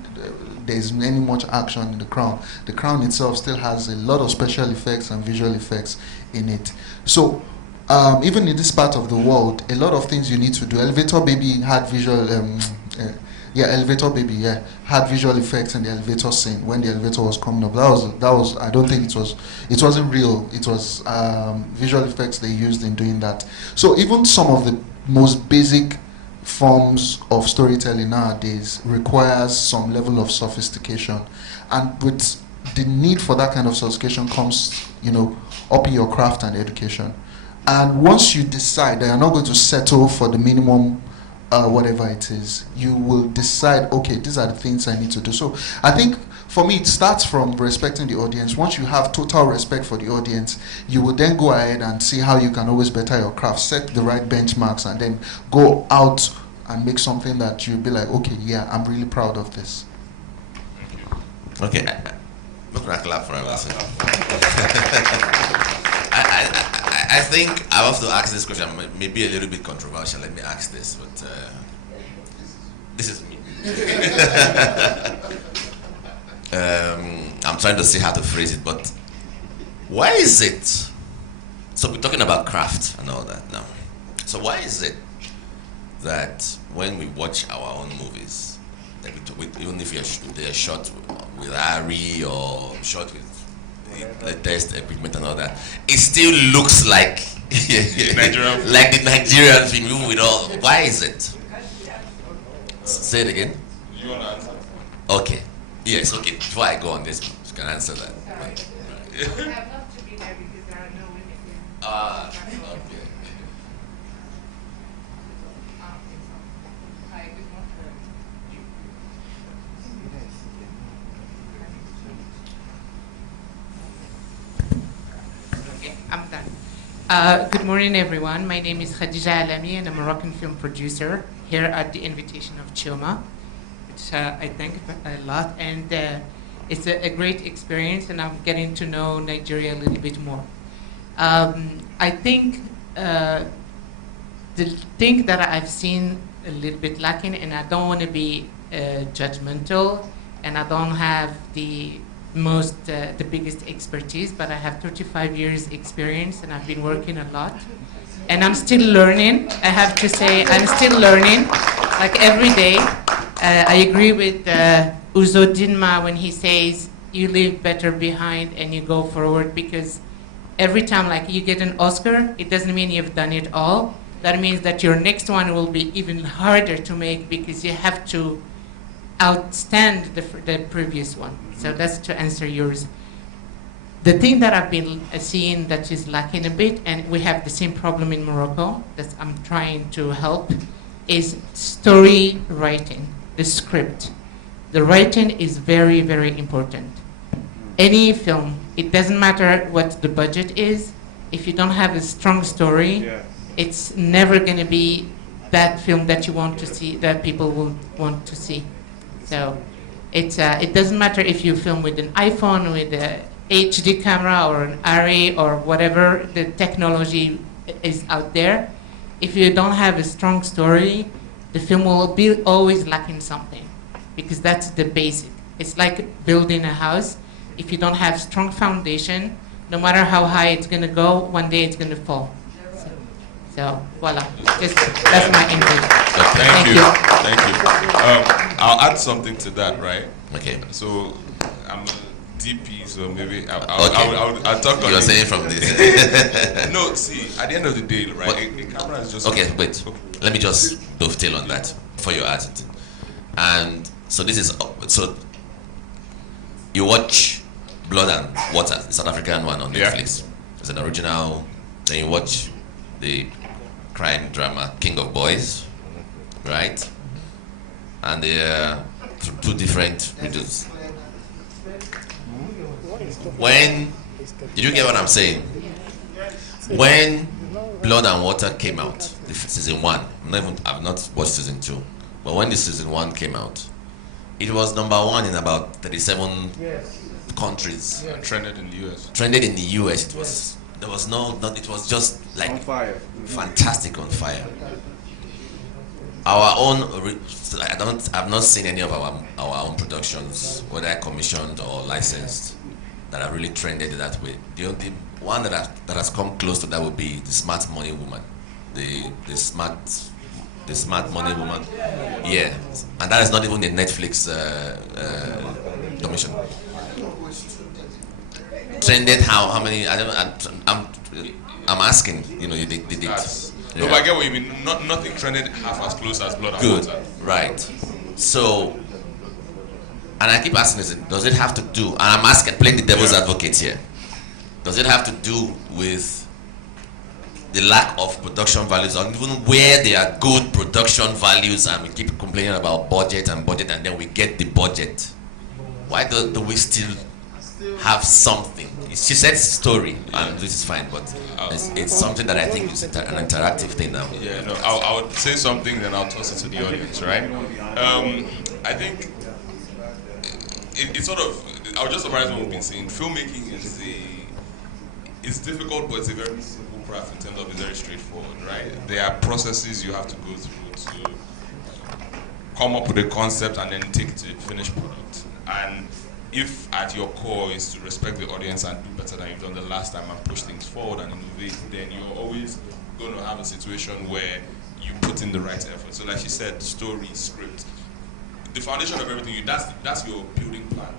there's any much action in the crown. The crown itself still has a lot of special effects and visual effects in it. So even in this part of the world, a lot of things you need to do. Elevator Baby had visual, Elevator Baby, had visual effects in the elevator scene when the elevator was coming up. That was. I don't think it wasn't real. It was visual effects they used in doing that. So even some of the most basic forms of storytelling nowadays requires some level of sophistication, and with the need for that kind of sophistication comes, upping your craft and education. And once you decide that you're not going to settle for the minimum, whatever it is, you will decide, okay, these are the things I need to do. So I think for me, it starts from respecting the audience. Once you have total respect for the audience, you will then go ahead and see how you can always better your craft, set the right benchmarks, and then go out and make something that you'll be like, okay, yeah, I'm really proud of this. Okay, I'm not going to clap for everything. I think I have to ask this question, maybe a little bit controversial. Let me ask this, but this is me. I'm trying to see how to phrase it, but why is it? So we're talking about craft and all that now. So why is it that when we watch our own movies, even if they're shot with Ari or shot with latest equipment and all that, it still looks like like the Nigerian film, even with all. Why is it? Say it again. You want to answer? Okay. Yes. Okay. Before I go on this, you can answer that. Okay. I'm done. Good morning, everyone. My name is Khadija Alami, and I'm a Moroccan film producer here at the invitation of Choma, which I thank a lot. And it's a great experience, and I'm getting to know Nigeria a little bit more. I think the thing that I've seen a little bit lacking, and I don't want to be judgmental, and I don't have the biggest expertise, but I have 35 years experience and I've been working a lot. And I'm still learning. I have to say, I'm still learning, like every day. I agree with Uzo Dinma when he says, you leave better behind and you go forward, because every time like you get an Oscar, it doesn't mean you've done it all. That means that your next one will be even harder to make because you have to outstand the previous one. So that's to answer yours. The thing that I've been seeing that is lacking a bit, and we have the same problem in Morocco that I'm trying to help, is story writing, the script. The writing is very, very important. Any film, it doesn't matter what the budget is, if you don't have a strong story, it's never going to be that film that you want to see, that people will want to see. So it doesn't matter if you film with an iPhone, with a HD camera or an array or whatever the technology is out there. If you don't have a strong story, the film will be always lacking something, because that's the basic. It's like building a house. If you don't have strong foundation, no matter how high it's going to go, one day it's going to fall. So voila, that's my input. Thank you. Thank you. I'll add something to that, right? Okay. So I'm a DP, so maybe I'll talk on You're it. saying from this. No, see, at the end of the day, right, the camera is just... Okay, wait. Let me just dovetail on that for your attitude. And so this is... So you watch Blood and Water, the South African one on Netflix. It's an original. Then you watch the crime drama King of Boys, right? And they're two different videos. When, did you get what I'm saying? When Blood and Water came out, season 1, I've not watched season 2, but when the season 1 came out, it was #1 in about 37 countries. Yeah, trended in the US. Trended in the US. It was, there was it was just like On fire. Fantastic, on fire. Our own, I've not seen any of our own productions, whether commissioned or licensed, that have really trended that way. The only one that has come close to that would be the Smart Money Woman, the Smart Money Woman. Yeah, and that is not even a Netflix commission. Trended how many? I don't. I'm asking. You know, they did it. No, but I get what you mean. Nothing trended half as close as Blood and Good, Water. right? So, and I keep asking this: does it have to do? And I'm asking, playing the devil's advocate here. Does it have to do with the lack of production values, or even where there are good production values, and we keep complaining about budget, and then we get the budget? Why do we still have something? She said story, and this is fine, but it's something that I think is an interactive thing now. Yeah, no, I would say something, then I'll toss it to the audience, right? I think it's sort of, I'll just summarize what we've been saying. Filmmaking it's difficult, but it's a very simple craft in terms of it's very straightforward, right? There are processes you have to go through to come up with a concept and then take it to a finished product. And if at your core is to respect the audience and do better than you've done the last time and push things forward and innovate, then you're always going to have a situation where you put in the right effort. So like she said, story, script, the foundation of everything, that's your building plan,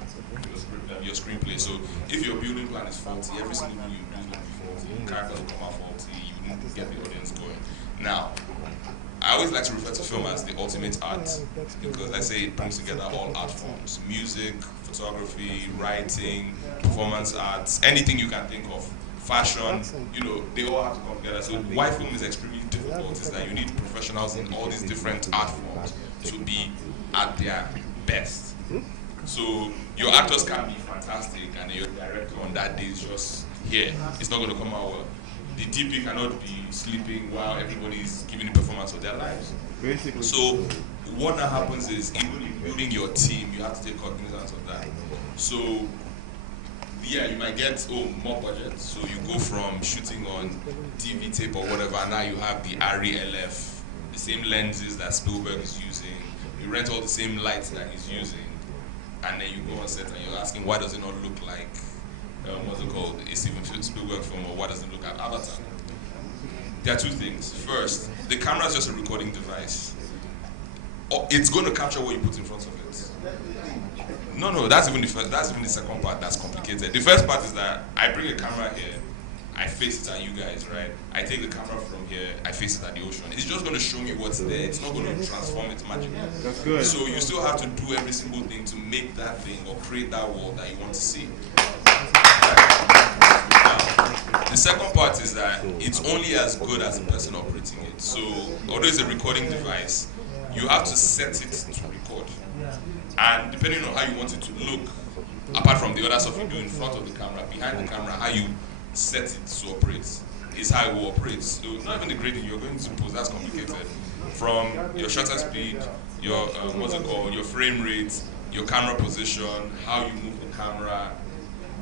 your screenplay. So if your building plan is faulty, every single thing you do is going to be faulty, characters will come out faulty, you won't get the audience going. Now, I always like to refer to film as the ultimate art, because I say it brings together all art forms: music, photography, writing, performance arts, anything you can think of, fashion, you know, they all have to come together. So why film is extremely difficult is that you need professionals in all these different art forms to be at their best. So your actors can be fantastic and your director on that day is just here. It's not going to come out well. The DP cannot be sleeping while everybody is giving the performance of their lives. Basically. So what now happens is, even in building your team, you have to take cognizance of that. So yeah, you might get more budget. So you go from shooting on DV tape or whatever, and now you have the ARRI LF, the same lenses that Spielberg is using. You rent all the same lights that he's using, and then you go on set and you're asking, why does it not look like what's it called, a Steven Spielberg film, or why doesn't it look like Avatar? There are two things. First, the camera is just a recording device. It's going to capture what you put in front of it. No, that's even the first. That's even the second part that's complicated. The first part is that I bring a camera here, I face it at you guys, right? I take the camera from here, I face it at the ocean. It's just going to show me what's there. It's not going to transform it magically. That's good. So you still have to do every single thing to make that thing or create that world that you want to see. The second part is that it's only as good as the person operating it. So although it's a recording device, you have to set it to record. And depending on how you want it to look, apart from the other stuff you do in front of the camera, behind the camera, how you set it to operate is how it will operate. So not even the grading you're going to pose, that's complicated. From your shutter speed, your your frame rate, your camera position, how you move the camera,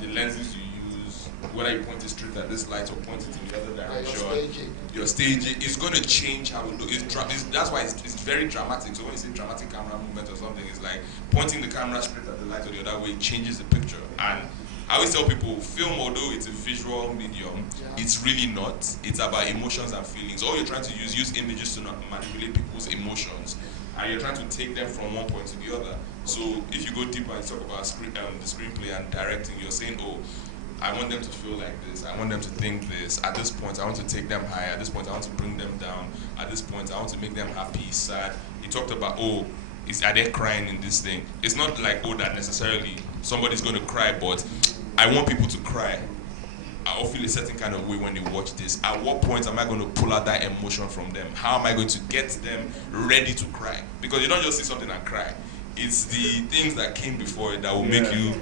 the lenses you use, whether you point it straight at this light or point it in the other direction. Your staging is going to change how it looks. That's why it's very dramatic. So when you see dramatic camera movement or something, it's like pointing the camera straight at the light or the other way changes the picture. And I always tell people, film, although it's a visual medium, it's really not. It's about emotions and feelings. All you're trying to use images to manipulate people's emotions, and you're trying to take them from one point to the other. So if you go deeper and talk about the screenplay and directing, you're saying, oh, I want them to feel like this. I want them to think this. At this point, I want to take them high. At this point, I want to bring them down. At this point, I want to make them happy, sad. You talked about, oh, are they crying in this thing? It's not like, oh, that necessarily somebody's going to cry, but I want people to cry. I'll feel a certain kind of way when they watch this. At what point am I going to pull out that emotion from them? How am I going to get them ready to cry? Because you don't just see something and cry. It's the things that came before it that will make you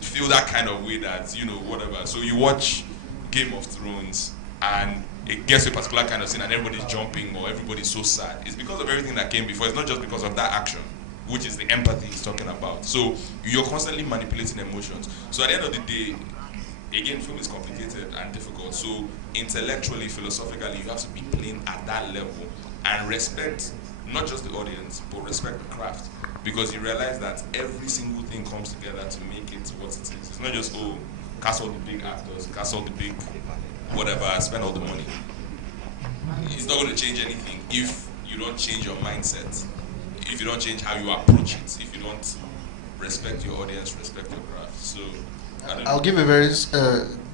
feel that kind of way that, whatever. So you watch Game of Thrones and it gets a particular kind of scene and everybody's jumping or everybody's so sad. It's because of everything that came before. It's not just because of that action, which is the empathy he's talking about. So you're constantly manipulating emotions. So at the end of the day, again, film is complicated and difficult. So intellectually, philosophically, you have to be playing at that level and respect not just the audience, but respect the craft. Because you realize that every single thing comes together to make it what it is. It's not just, oh, cast all the big actors, cast all the big whatever, spend all the money. It's not going to change anything if you don't change your mindset, if you don't change how you approach it, if you don't respect your audience, respect your craft. So I'll give a very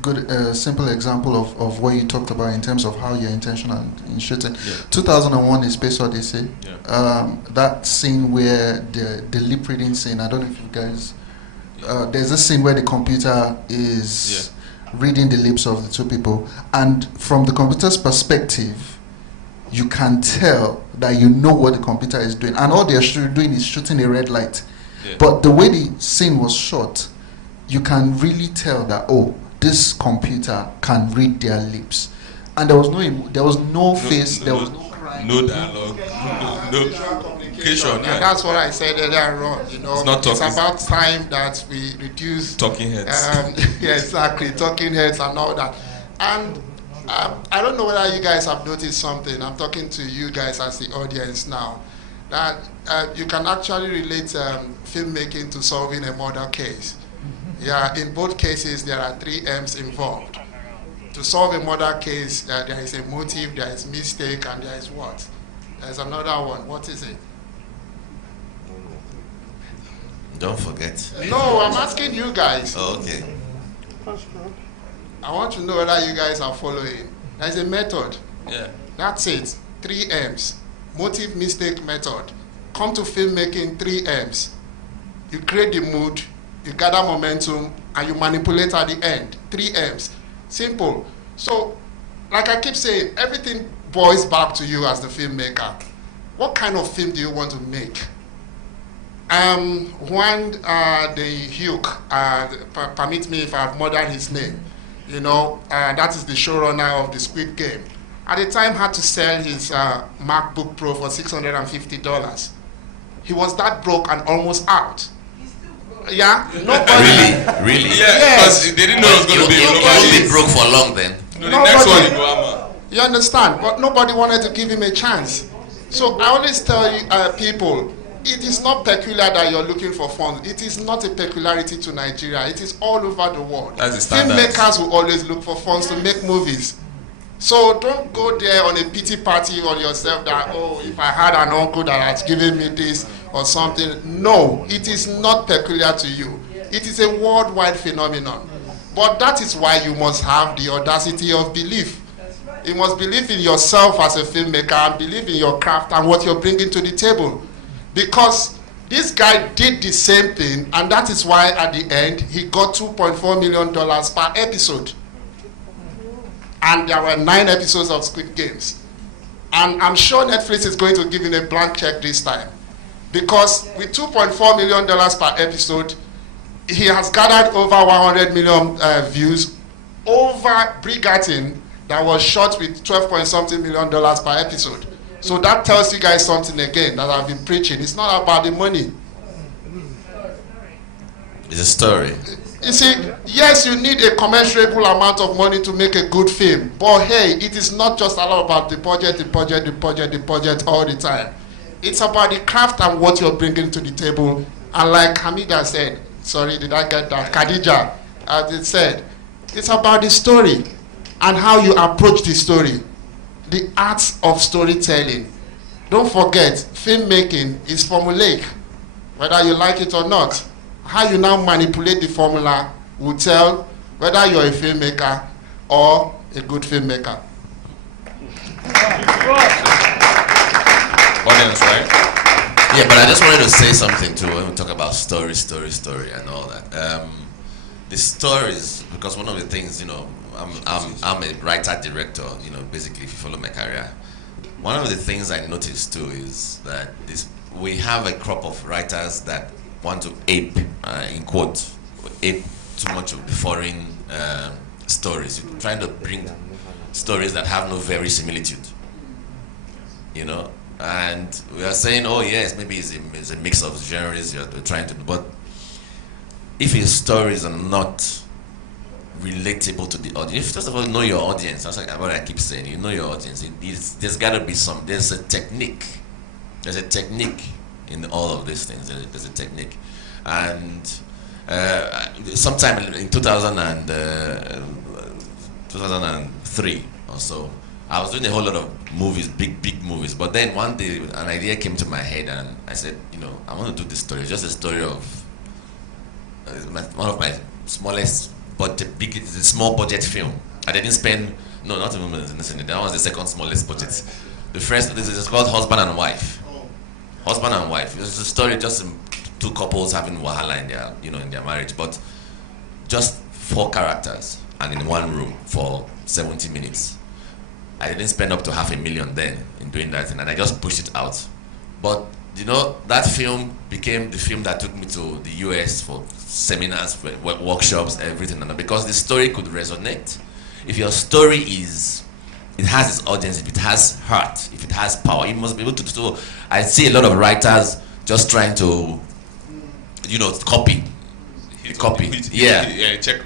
good, simple example of what you talked about in terms of how you're intentional in shooting. Yeah. 2001 is Space Odyssey. Yeah. That scene where the lip reading scene, I don't know if you guys, there's a scene where the computer is reading the lips of the two people, and from the computer's perspective, you can tell that you know what the computer is doing, and all they're doing is shooting a red light. Yeah. But the way the scene was shot, you can really tell that, oh, this computer can read their lips, and there was no face, there was no crying, no dialogue, no communication. And that's what I said earlier on. It's about time that we reduce talking heads. Yeah, exactly, talking heads and all that. And I don't know whether you guys have noticed something. I'm talking to you guys as the audience now. That you can actually relate filmmaking to solving a murder case. Yeah, in both cases, there are 3 M's involved. To solve a murder case, there is a motive, there is mistake, and there is what? There's another one. What is it? Don't forget. No, I'm asking you guys. Oh, okay. I want to know whether you guys are following. There's a method. Yeah. That's it. 3 M's. Motive, mistake, method. Come to filmmaking, 3 M's. You create the mood, you gather momentum, and you manipulate at the end. 3 M's. Simple. So, like I keep saying, everything boils back to you as the filmmaker. What kind of film do you want to make? Juan the Hugh, permit me if I've murdered his name, that is the showrunner of the Squid Game. At the time, had to sell his MacBook Pro for $650. He was that broke and almost out. Yeah, nobody. Really? Yeah, because they didn't know it was going to be. You won't be broke for long then. No, the next one you go hammer. You understand? But nobody wanted to give him a chance. So I always tell you, people, it is not peculiar that you're looking for funds. It is not a peculiarity to Nigeria. It is all over the world. That's the standard. Filmmakers will always look for funds to make movies. So don't go there on a pity party on yourself that, oh, if I had an uncle that has given me this or something. No, it is not peculiar to you. It is a worldwide phenomenon. But that is why you must have the audacity of belief. You must believe in yourself as a filmmaker and believe in your craft and what you're bringing to the table. Because this guy did the same thing, and that is why at the end he got $2.4 million per episode. And there were 9 episodes of Squid Games. And I'm sure Netflix is going to give him a blank check this time. Because with $2.4 million per episode, he has gathered over 100 million views over Bridgerton that was shot with $12-point-something million per episode. So that tells you guys something again that I've been preaching. It's not about the money. It's a story. You see, yes, you need a commensurable amount of money to make a good film. But hey, it is not just all about the budget all the time. It's about the craft and what you're bringing to the table. And like Hamida said, sorry, did I get that? Khadija, as it said, it's about the story and how you approach the story. The art of storytelling. Don't forget, filmmaking is formulaic, whether you like it or not. How you now manipulate the formula will tell whether you're a filmmaker or a good filmmaker. Audience, right? Yeah, but I just wanted to say something too when we talk about story, and all that. The stories, because one of the things, you know, I'm a writer director. You know, basically, if you follow my career, one of the things I noticed too is that we have a crop of writers that want to ape, in quotes, ape too much of the foreign stories. You're trying to bring stories that have no verisimilitude, you know. And we are saying, oh yes, maybe it's a mix of genres you're trying to do, but if your stories are not relatable to the audience, first of all, know your audience. That's like what I keep saying. You know your audience. There's got to be there's a technique. There's a technique in all of these things. There's a technique. And sometime in 2003 or so, I was doing a whole lot of movies, big movies. But then one day, an idea came to my head, and I said, you know, I want to do this story. It's just a story of one of my smallest budget, small budget film. I didn't spend, no, not even, that was the second smallest budget. The first, this is called Husband and Wife. Husband and Wife. It's a story just two couples having wahala in their, you know, in their marriage, but just 4 characters and in one room for 70 minutes. I didn't spend up to $500,000 then in doing that thing, and I just pushed it out. But you know, that film became the film that took me to the US for seminars, workshops, everything, and because the story could resonate. If your story it has its audience, if it has heart, if it has power, you must be able to do so. I see a lot of writers just trying to, you know, copy. Yeah. Check.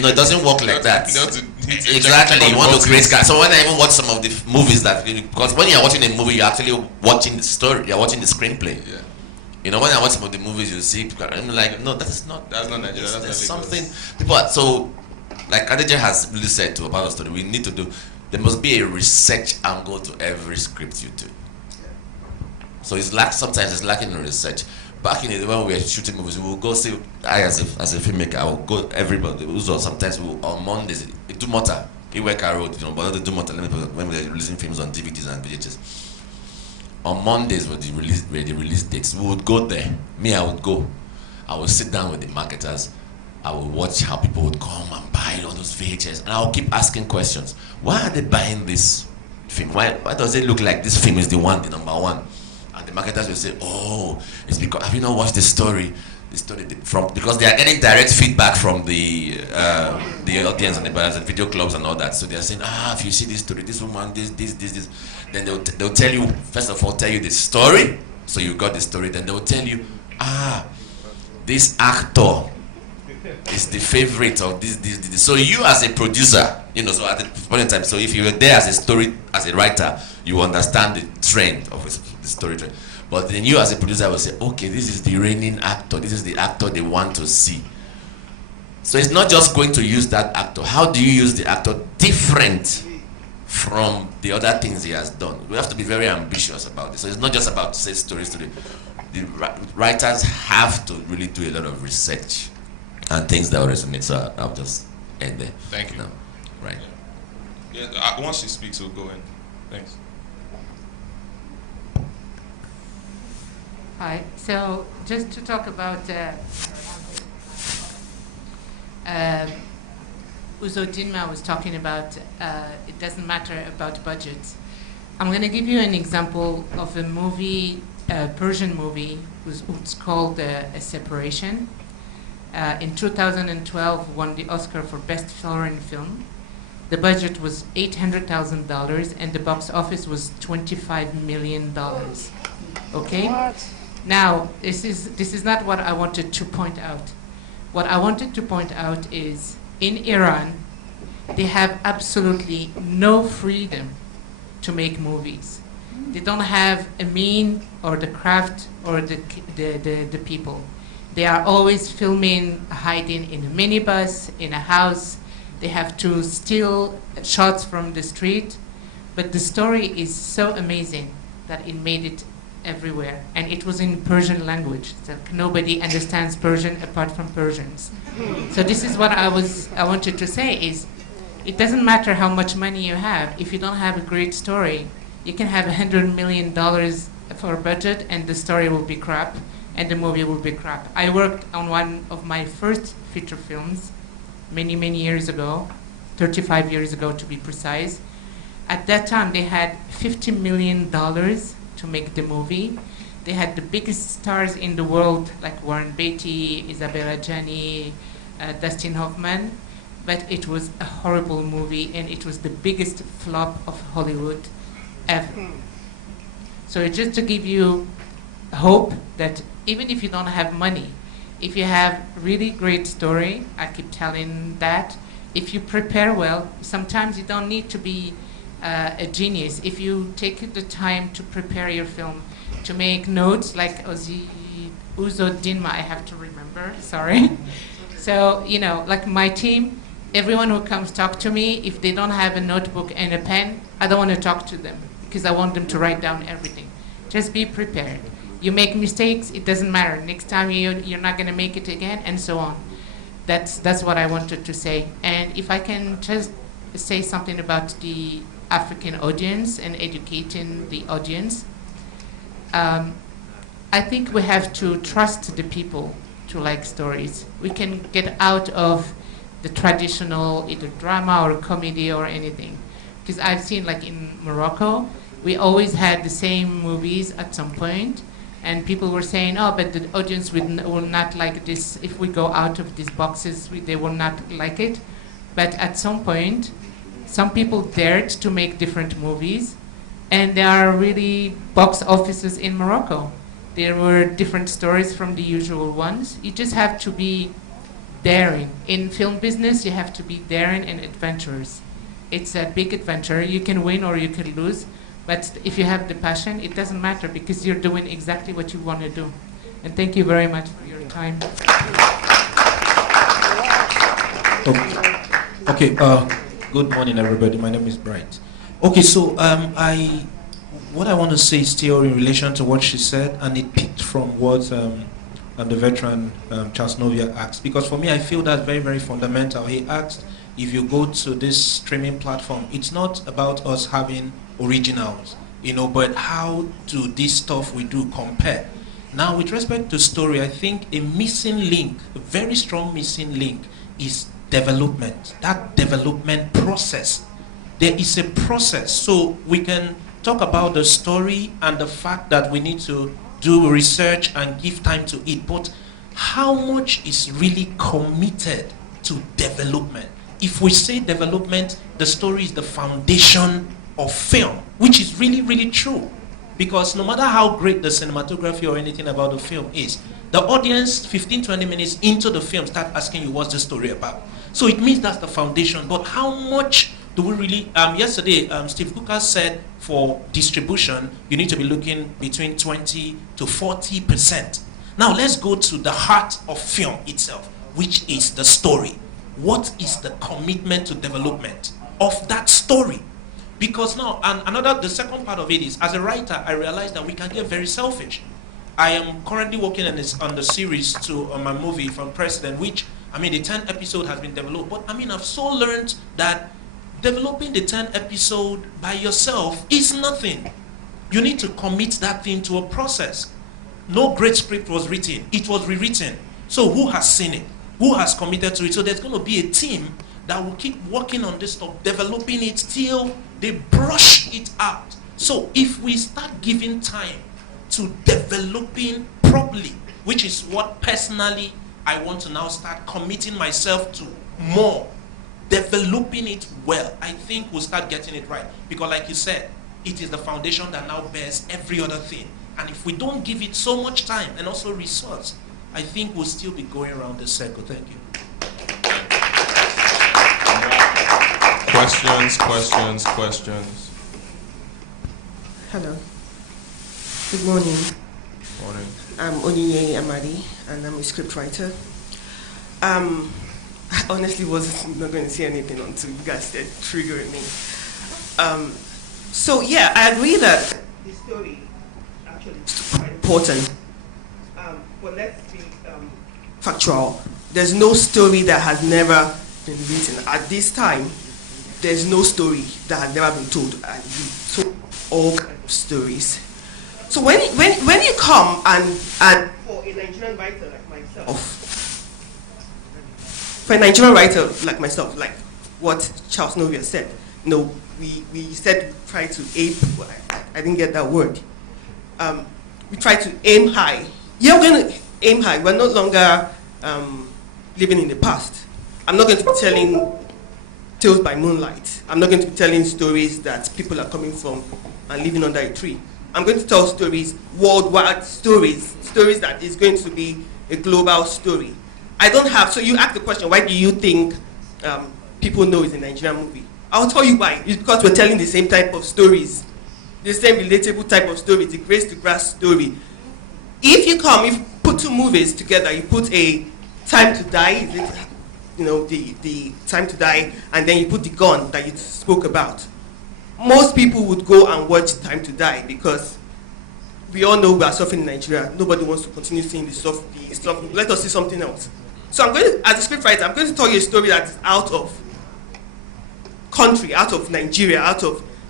No, it doesn't work like that. Exactly. You want to create. So when I even watch some of the movies because when you're watching a movie, you're actually watching the story. You're watching the screenplay. Yeah. You know, when I watch some of the movies, you see, I'm like, no, that's not Nigeria. There's something. People are, so, like Khadija has really said to about the story, we need to do. There must be a research angle to every script you do. So sometimes it's lacking in research. Back in the day when we were shooting movies, we would go see. I as a filmmaker, I would go everybody. Sometimes on Mondays, do Mota, Iweka Road, you know, but not do Mota. When we were releasing films on DVDs and VHS. On Mondays were the release dates. We would go there. I would go. I would sit down with the marketers. I would watch how people would come and buy all those VHS, and I would keep asking questions. Why are they buying this film? Why does it look like this film is the number one? And the marketers will say, oh, it's because, have you not watched the story? Because they are getting direct feedback from the audience and the buyers and video clubs and all that. So they are saying, if you see this story, this woman, this. Then they'll tell you, first of all, tell you the story. So you got the story. Then they'll tell you, this actor is the favorite of this. So you as a producer, you know, so at the point in time, so if you were there as a writer, you understand the trend of the story trend. But then you as a producer will say, okay, this is the reigning actor. This is the actor they want to see. So it's not just going to use that actor. How do you use the actor different from the other things he has done? We have to be very ambitious about this. So it's not just about to say stories. The writers have to really do a lot of research and things that will resonate. So I'll just end there. Thank you. No, right. Yeah, once she speaks, we'll go in. Thanks. Hi. So just to talk about Uzo Dinma was talking about it doesn't matter about budgets. I'm going to give you an example of a movie, a Persian movie, it's called A Separation. In 2012, won the Oscar for Best Foreign Film. The budget was $800,000 and the box office was $25 million. Okay? What? Now, this is not what I wanted to point out. What I wanted to point out is in Iran, they have absolutely no freedom to make movies. They don't have a mean or the craft or the people. They are always filming, hiding in a minibus, in a house. They have to steal shots from the street. But the story is so amazing that it made it everywhere. And it was in Persian language. So nobody understands Persian apart from Persians. So this is what I wanted to say is, it doesn't matter how much money you have. If you don't have a great story, you can have $100 million for a budget and the story will be crap and the movie will be crap. I worked on one of my first feature films many, many years ago, 35 years ago to be precise. At that time, they had $50 million to make the movie. They had the biggest stars in the world, like Warren Beatty, Isabella Gianni, Dustin Hoffman, but it was a horrible movie and it was the biggest flop of Hollywood ever. So just to give you hope that even if you don't have money, if you have really great story, I keep telling that, if you prepare well, sometimes you don't need to be a genius. If you take the time to prepare your film, to make notes like Uzo Dinma, I have to remember, sorry. So, you know, like my team, everyone who comes talk to me, if they don't have a notebook and a pen, I don't want to talk to them because I want them to write down everything. Just be prepared. You make mistakes, it doesn't matter. Next time you're not going to make it again, and so on. That's what I wanted to say. And if I can just say something about the African audience and educating the audience, I think we have to trust the people to like stories. We can get out of the traditional either drama or comedy or anything. Because I've seen, like in Morocco, we always had the same movies at some point, and people were saying, oh, but the audience will not like this. If we go out of these boxes, they will not like it. But at some point, some people dared to make different movies, and there are really box offices in Morocco. There were different stories from the usual ones. You just have to be daring. In film business, you have to be daring and adventurous. It's a big adventure. You can win or you can lose, but if you have the passion, it doesn't matter because you're doing exactly what you want to do. And thank you very much for your time. Okay, good morning, everybody. My name is Bright. Okay, so what I want to say is still in relation to what she said, and it picked from what the veteran Charles Novia asked. Because for me, I feel that's very, very fundamental. He asked, if you go to this streaming platform, it's not about us having originals, but how do this stuff we do compare? Now, with respect to story, I think a missing link, a very strong missing link, is development. That development process. There is a process. So we can talk about the story and the fact that we need to do research and give time to it, but how much is really committed to development? If we say development, the story is the foundation of film, which is really, really true. Because no matter how great the cinematography or anything about the film is, the audience, 15, 20 minutes into the film, start asking you, what's the story about? So it means that's the foundation. But how much do we really... yesterday, Steve Cooker said for distribution, you need to be looking between 20 to 40%. Now let's go to the heart of film itself, which is the story. What is the commitment to development of that story? Because now, and the second part of it is, as a writer, I realize that we can get very selfish. I am currently working on the series on my movie from President, which I mean, the 10th episode has been developed, but I mean, I've so learned that developing the 10th episode by yourself is nothing. You need to commit that thing to a process. No great script was written, it was rewritten. So who has seen it? Who has committed to it? So there's going to be a team that will keep working on this stuff, developing it till they brush it out. So if we start giving time to developing properly, which is what personally I want to now start committing myself to more, developing it well, I think we'll start getting it right. Because like you said, it is the foundation that now bears every other thing. And if we don't give it so much time and also resource, I think we'll still be going around the circle. Thank you. Questions. Hello. Good morning. Morning. I'm Onyinye Amadi, and I'm a scriptwriter. I honestly was not going to say anything until you guys said triggering me. So yeah, I agree that the story actually is quite important. But let's be factual. There's no story that has never been written. At this time, there's no story that has never been told. And we told all kinds of stories. So when you come and for a Nigerian writer like myself, like what Charles Novia said, we said try to aim. I didn't get that word. We try to aim high. Yeah, we're going to aim high. We're no longer living in the past. I'm not going to be telling tales by moonlight. I'm not going to be telling stories that people are coming from and living under a tree. I'm going to tell stories, worldwide stories that is going to be a global story. So you ask the question, why do you think people know it's a Nigerian movie? I'll tell you why. It's because we're telling the same type of stories, the same relatable type of story, the grace to grass story. If you put two movies together, you put a Time to Die, the Time to Die, and then you put The Gun that you spoke about. Most people would go and watch Time to Die because we all know we are suffering in Nigeria. Nobody wants to continue seeing the stuff. Let us see something else. So as a scriptwriter, I'm going to tell you a story that is out of country, out of Nigeria,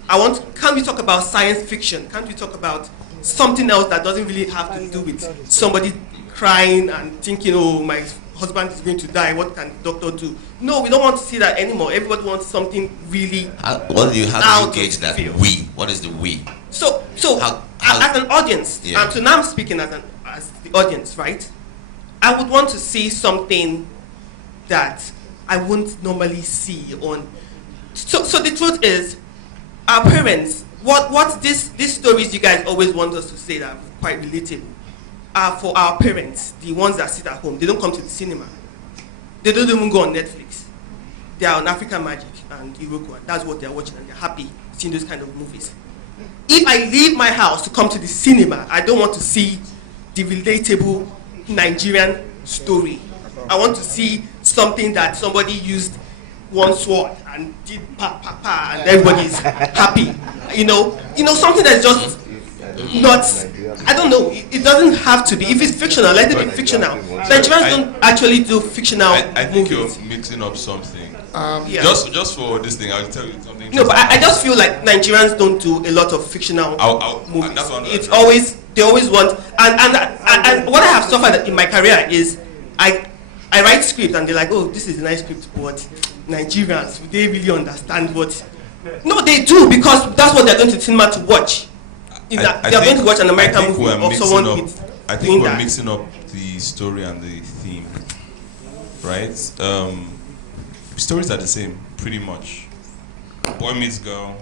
can't we talk about science fiction? Can't we talk about something else that doesn't really have to do with somebody crying and thinking, oh, my husband is going to die, what can the doctor do? No, we don't want to see that anymore. Everybody wants something really How do you gauge that we? What is the we? So as an audience, Yeah. So now I'm speaking as the audience, right? I would want to see something that I wouldn't normally see on. So the truth is, our parents, what these stories you guys always want us to say that are quite relatable, are for our parents, the ones that sit at home. They don't come to the cinema. They don't even go on Netflix. They are on African Magic and Iroko. That's what they're watching, and they're happy seeing those kind of movies. If I leave my house to come to the cinema, I don't want to see the relatable Nigerian story. I want to see something that somebody used one sword and did pa pa pa, and everybody's happy. Something that's just not. I don't know. It doesn't have to be. If it's fictional, let it be fictional. Nigerians don't actually do fictional I think movies. you're mixing up something. Yeah. Just for this thing, I'll tell you something. No, but I just feel like Nigerians don't do a lot of fictional movies. That's what It's always they always want and what I have suffered in my career is I write scripts and they're like, oh, this is a nice script, but Nigerians, do they really understand what? No, they do, because that's what they're going to cinema to watch. They're going to watch an American movie of someone with. I think we're mixing up the story and the theme, right? Stories are the same, pretty much. Boy meets girl,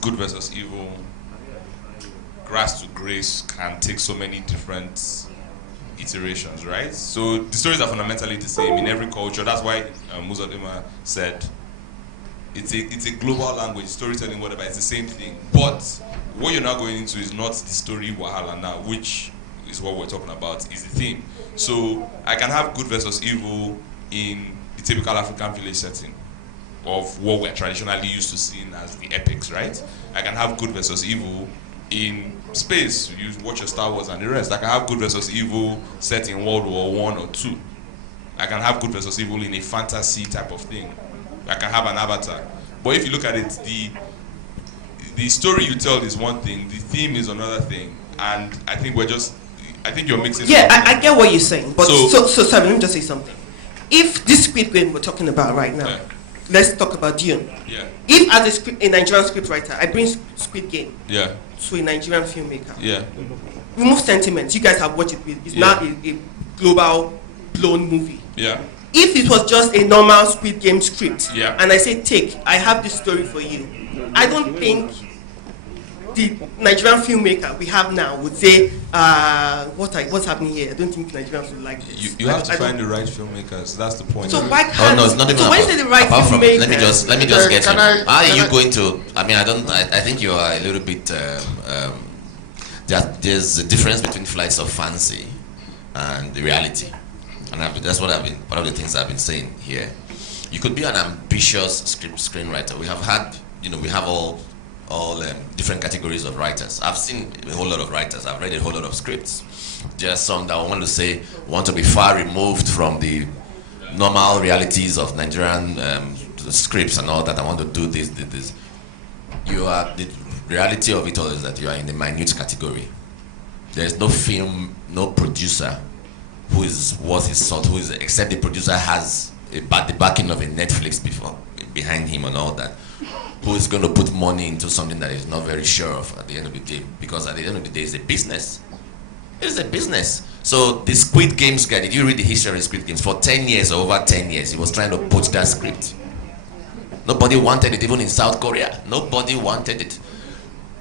good versus evil, grass to grace can take so many different iterations, right? So the stories are fundamentally the same in every culture. That's why Muzadima said it's a global language, storytelling, whatever. It's the same thing. But what you're now going into is not the story wahala now, which is what we're talking about, is the theme. So I can have good versus evil in the typical African village setting of what we're traditionally used to seeing as the epics, right? I can have good versus evil in space. You watch your Star Wars and the rest. I can have good versus evil set in World War I or II. I can have good versus evil in a fantasy type of thing. I can have an avatar. But if you look at it, the story you tell is one thing, the theme is another thing, and I think you're mixing. Yeah, I get what you're saying, but So- so sorry, let me just say something. If this Squid Game we're talking about right now, Yeah. let's talk about Dune. Yeah, If as a Nigerian scriptwriter, I bring Squid Game yeah, to a Nigerian filmmaker, yeah, remove sentiments. You guys have watched it. It's Yeah. now a global blown movie. yeah, If it was just a normal Squid Game script, Yeah. and I say, I have this story for you, I don't think the Nigerian filmmaker we have now would say, what's happening here? I don't think Nigerians would like this. you have to I don't- find the right filmmakers. That's the point. So why Oh can't? no, it's not even so when you about, say the right apart from, filmmaker, let me just get Can you. I- How are can you I- going to? I mean, I think you are a little bit. There's a difference between flights of fancy and the reality, and that's what one of the things I've been saying here. You could be an ambitious screenwriter. We have had, we have all different categories of writers. I've seen a whole lot of writers. I've read a whole lot of scripts. There are some that want to be far removed from the normal realities of Nigerian scripts and all that. I want to do this. The reality of it all is that you are in the minute category. There's no film, no producer who is worth his salt, except the producer has the backing of a Netflix behind him and all that, who is going to put money into something that he's not very sure of at the end of the day, because at the end of the day, it's a business. It's a business. So the Squid Games guy, did you read the history of the Squid Games? For 10 years or over 10 years, he was trying to poach that script. Nobody wanted it, even in South Korea. Nobody wanted it.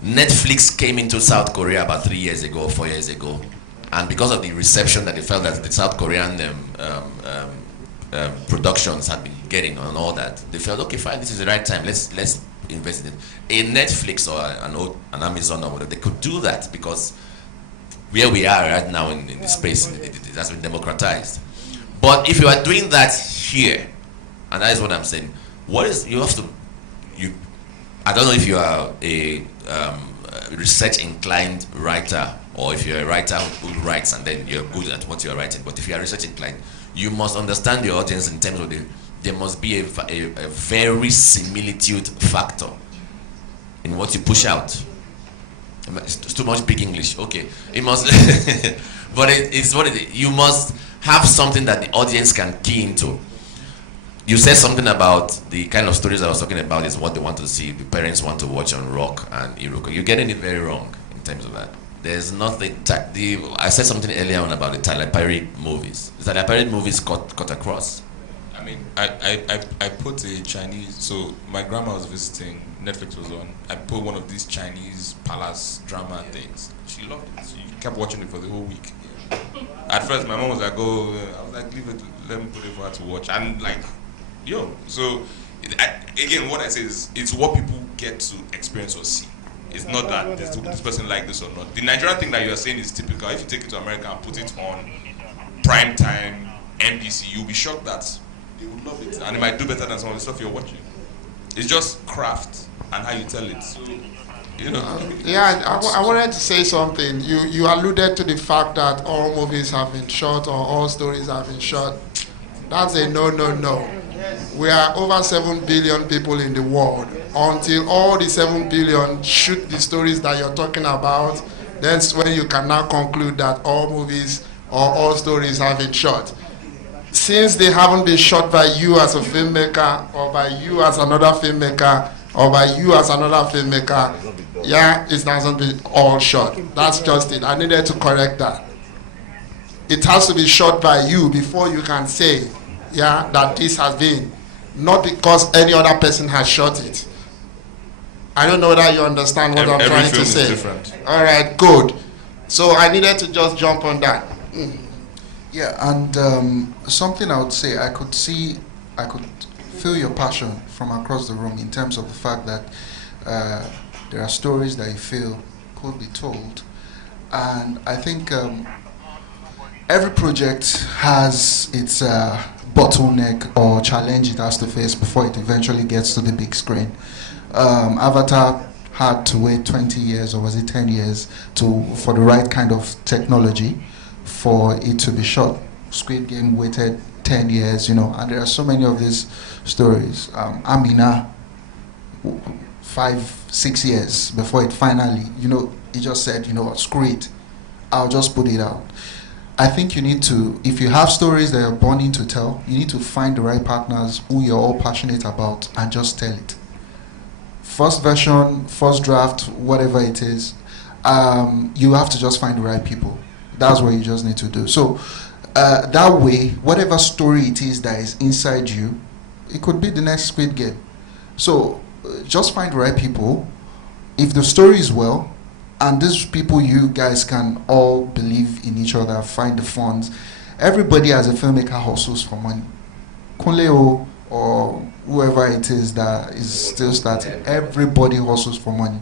Netflix came into South Korea about 3 years ago or 4 years ago, and because of the reception that they felt that the South Korean productions had been getting and all that, they felt, okay, fine, this is the right time. Let's invest in it. A Netflix or an Amazon or whatever, they could do that because where we are right now in the space, it has been democratized. But if you are doing that here, and that is what I'm saying, I don't know if you are a research-inclined writer, or if you're a writer who writes and then you're good at what you're writing. But if you are research-inclined, you must understand your audience in terms of there must be a very similitude factor in what you push out. It's too much big English. Okay, it must, but it's what it is. You must have something that the audience can key into. You said something about the kind of stories I was talking about is what they want to see. The parents want to watch on Rock and Iroko. You're getting it very wrong in terms of that. There's nothing. I said something earlier on about the Tyler Perry movies. The Tyler Perry movies cut across. I mean, I put a Chinese. So my grandma was visiting. Netflix was on. I put one of these Chinese palace drama things. She loved it. She kept watching it for the whole week. At first, my mom was like, "Oh," I was like, "Leave it. Let me put it for her to watch." And like, so again, what I say is, it's what people get to experience or see. It's not that this person like this or not. The Nigerian thing that you are saying is typical. If you take it to America and put it on prime time NBC, you'll be shocked that they would love it, and it might do better than some of the stuff you're watching. It's just craft and how you tell it. So, I wanted to say something. You alluded to the fact that all movies have been shot or all stories have been shot. That's a no. We are over 7 billion people in the world. Until all the 7 billion shoot the stories that you're talking about, that's when you can now conclude that all movies or all stories have been shot. Since they haven't been shot by you as a filmmaker, or by you as another filmmaker, or by you as another filmmaker, it hasn't been all shot. That's just it. I needed to correct that. It has to be shot by you before you can say, that this has been, not because any other person has shot it. I don't know whether you understand what I'm trying to say. Different. All right, good. So I needed to just jump on that. Yeah, and something I would say, I could feel your passion from across the room in terms of the fact that there are stories that you feel could be told. And I think every project has its bottleneck or challenge it has to face before it eventually gets to the big screen. Avatar had to wait 20 years, or was it 10 years, for the right kind of technology for it to be shot. Squid Game waited 10 years, and there are so many of these stories. Amina, 5-6 years before it finally, he just said, screw it, I'll just put it out. I think you need to, if you have stories that you're burning to tell, you need to find the right partners who you're all passionate about and just tell it. First version, first draft, whatever it is, you have to just find the right people. That's what you just need to do. So that way, whatever story it is that is inside you, it could be the next Squid Game. So just find the right people. If the story is well, and these people, you guys can all believe in each other, find the funds. Everybody as a filmmaker hustles for money. Kunleo or whoever it is that is still starting, everybody hustles for money.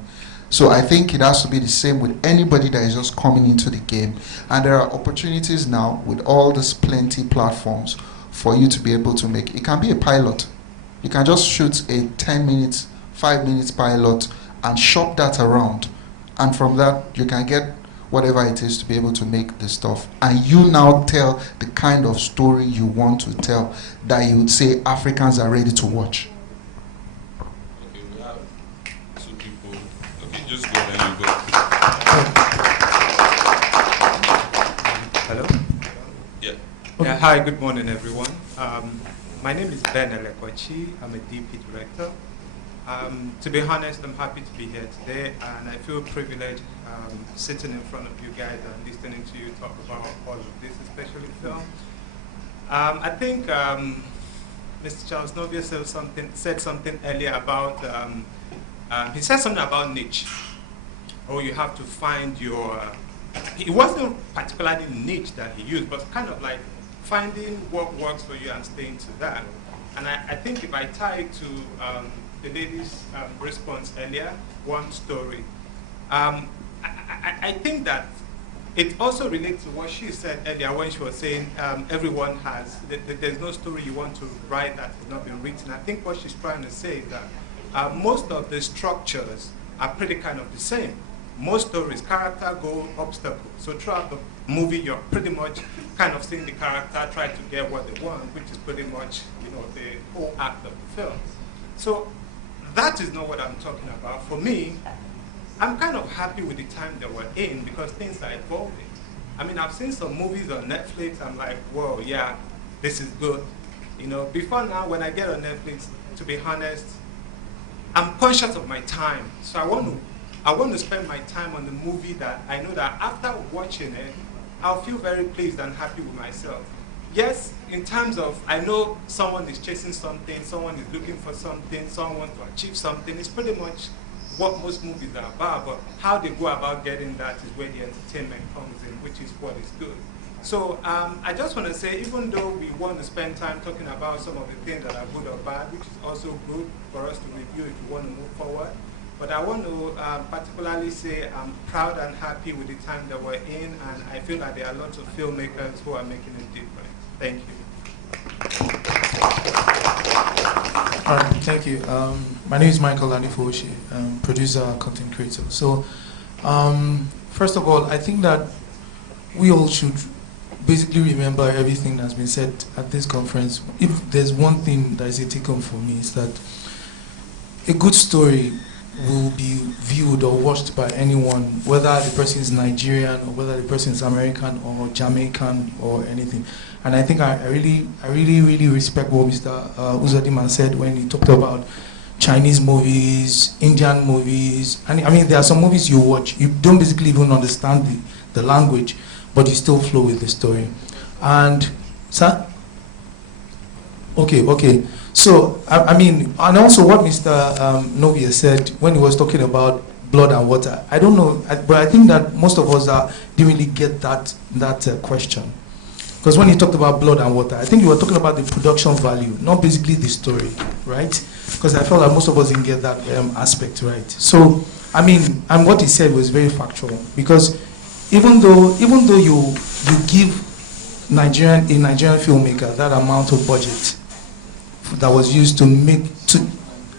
So I think it has to be the same with anybody that is just coming into the game. And there are opportunities now with all these plenty platforms for you to be able to make. It can be a pilot. You can just shoot a 10 minutes, 5 minutes pilot and shop that around. And from that, you can get whatever it is to be able to make the stuff. And you now tell the kind of story you want to tell that you would say Africans are ready to watch. Okay, we have two people. Okay, just go ahead and go. Hello? Yeah. Yeah, hi, good morning, everyone. My name is Ben Elekochi. I'm a DP director. To be honest, I'm happy to be here today, and I feel privileged sitting in front of you guys and listening to you talk about all of this, especially film. I think Mr. Charles Novia said something earlier about, he said something about niche. Or you have to find your, it wasn't particularly niche that he used, but kind of like finding what works for you and staying to that. And I think if I tie it to the lady's response earlier, one story, I think that it also relates to what she said earlier when she was saying everyone has, there's no story you want to write that has not been written. I think what she's trying to say is that most of the structures are pretty kind of the same. Most stories, character, goal, obstacle. So throughout the movie, you're pretty much kind of seeing the character try to get what they want, which is pretty much, the whole act of the film. So that is not what I'm talking about. For me, I'm kind of happy with the time that we're in because things are evolving. I mean, I've seen some movies on Netflix. I'm like, whoa, yeah, this is good. Before now, when I get on Netflix, to be honest, I'm conscious of my time. So I want to spend my time on the movie that I know that after watching it, I'll feel very pleased and happy with myself. Yes, in terms of, I know someone is chasing something, someone is looking for something, someone wants to achieve something. It's pretty much what most movies are about, but how they go about getting that is where the entertainment comes in, which is what is good. So I just want to say, even though we want to spend time talking about some of the things that are good or bad, which is also good for us to review if we want to move forward, but I want to particularly say I'm proud and happy with the time that we're in, and I feel that there are lots of filmmakers who are making a difference. Thank you. All right, thank you. My name is Michael Lanifoshi, producer, content creator. So, first of all, I think that we all should basically remember everything that's been said at this conference. If there's one thing that is a take-home for me, is that a good story will be viewed or watched by anyone, whether the person is Nigerian or whether the person is American or Jamaican or anything. And I think I really respect what Mr. Uzodimma said when he talked about Chinese movies, Indian movies. And I mean, there are some movies you watch, you don't basically even understand the language, but you still flow with the story. And so, okay. So, I mean, and also what Mr. Novia said when he was talking about blood and water, I don't know, but I think that most of us didn't really get that question. Because when he talked about blood and water, I think you were talking about the production value, not basically the story, right? Because I felt like most of us didn't get that aspect right. So, I mean, and what he said was very factual. Because even though you give a Nigerian filmmaker that amount of budget that was used to make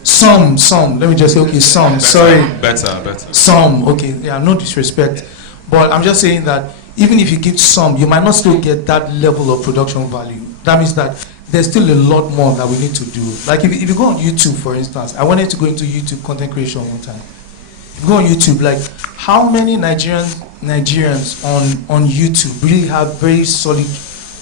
some, let me just say, okay, some, sorry. Better. Some, okay, yeah, no disrespect. But I'm just saying that even if you give some, you might not still get that level of production value. That means that there's still a lot more that we need to do. Like if you go on YouTube, for instance, I wanted to go into YouTube content creation one time. If you go on YouTube, like how many Nigerians on YouTube really have very solid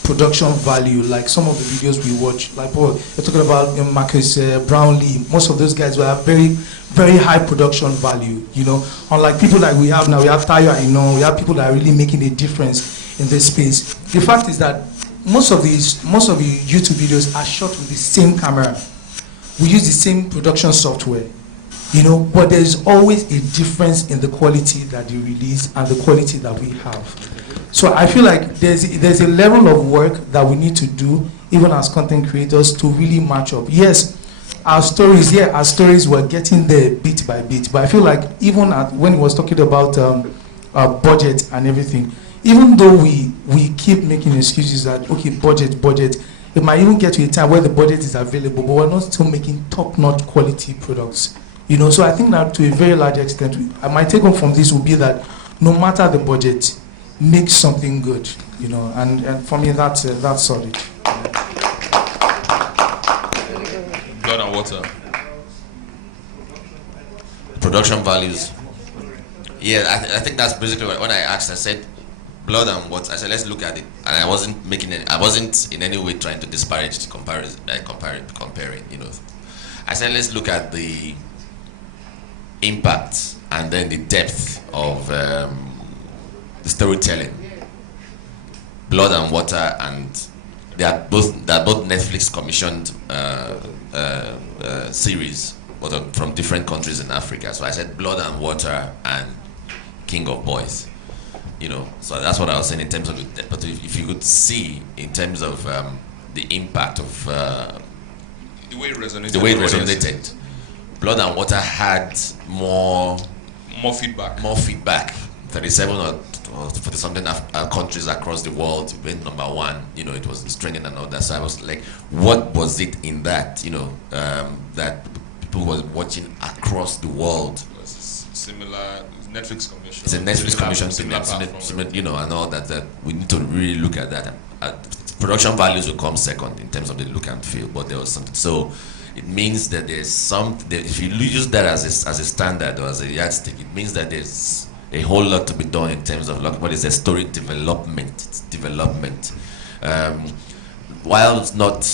production value, like some of the videos we watch, like you're talking about Marcus Brownlee, most of those guys will have very, very high production value, you know, unlike people like we have now. We have Tayo, we have people that are really making a difference in this space. The fact is that most of the YouTube videos are shot with the same camera. We use the same production software, you know, but there's always a difference in the quality that they release and the quality that we have. So I feel like there's a level of work that we need to do, even as content creators, to really match up. Yes, our stories were getting there bit by bit, but I feel like even when he was talking about budget and everything, even though we keep making excuses that, okay, budget, it might even get to a time where the budget is available, but we're not still making top-notch quality products. You know, so I think that to a very large extent, my take home from this would be that no matter the budget, make something good, you know, and for me that's solid. Blood and water. Production values. Yeah, I think that's basically when I asked. I said blood and water. I said let's look at it, and I wasn't in any way trying to disparage comparing. You know, I said let's look at the impact and then the depth of the storytelling. Blood and Water, and they are both Netflix commissioned series, but from different countries in Africa. So I said Blood and Water and King of Boys. You know, so that's what I was saying in terms of it. But if you could see in terms of the impact of the way it resonated, Blood and Water had more feedback. 37 or 40 something countries across the world, it went number one. You know, it was trending and all that. So I was like, what was it in that? You know, that people were watching across the world. Similar Netflix commission. It's a Netflix commission, similar, you know, and all that. That we need to really look at that. Production values will come second in terms of the look and feel, but there was something. So it means that there's some. If you use that as a standard or as a yardstick, it means that there's a whole lot to be done in terms of what is a story development. It's development. While it's not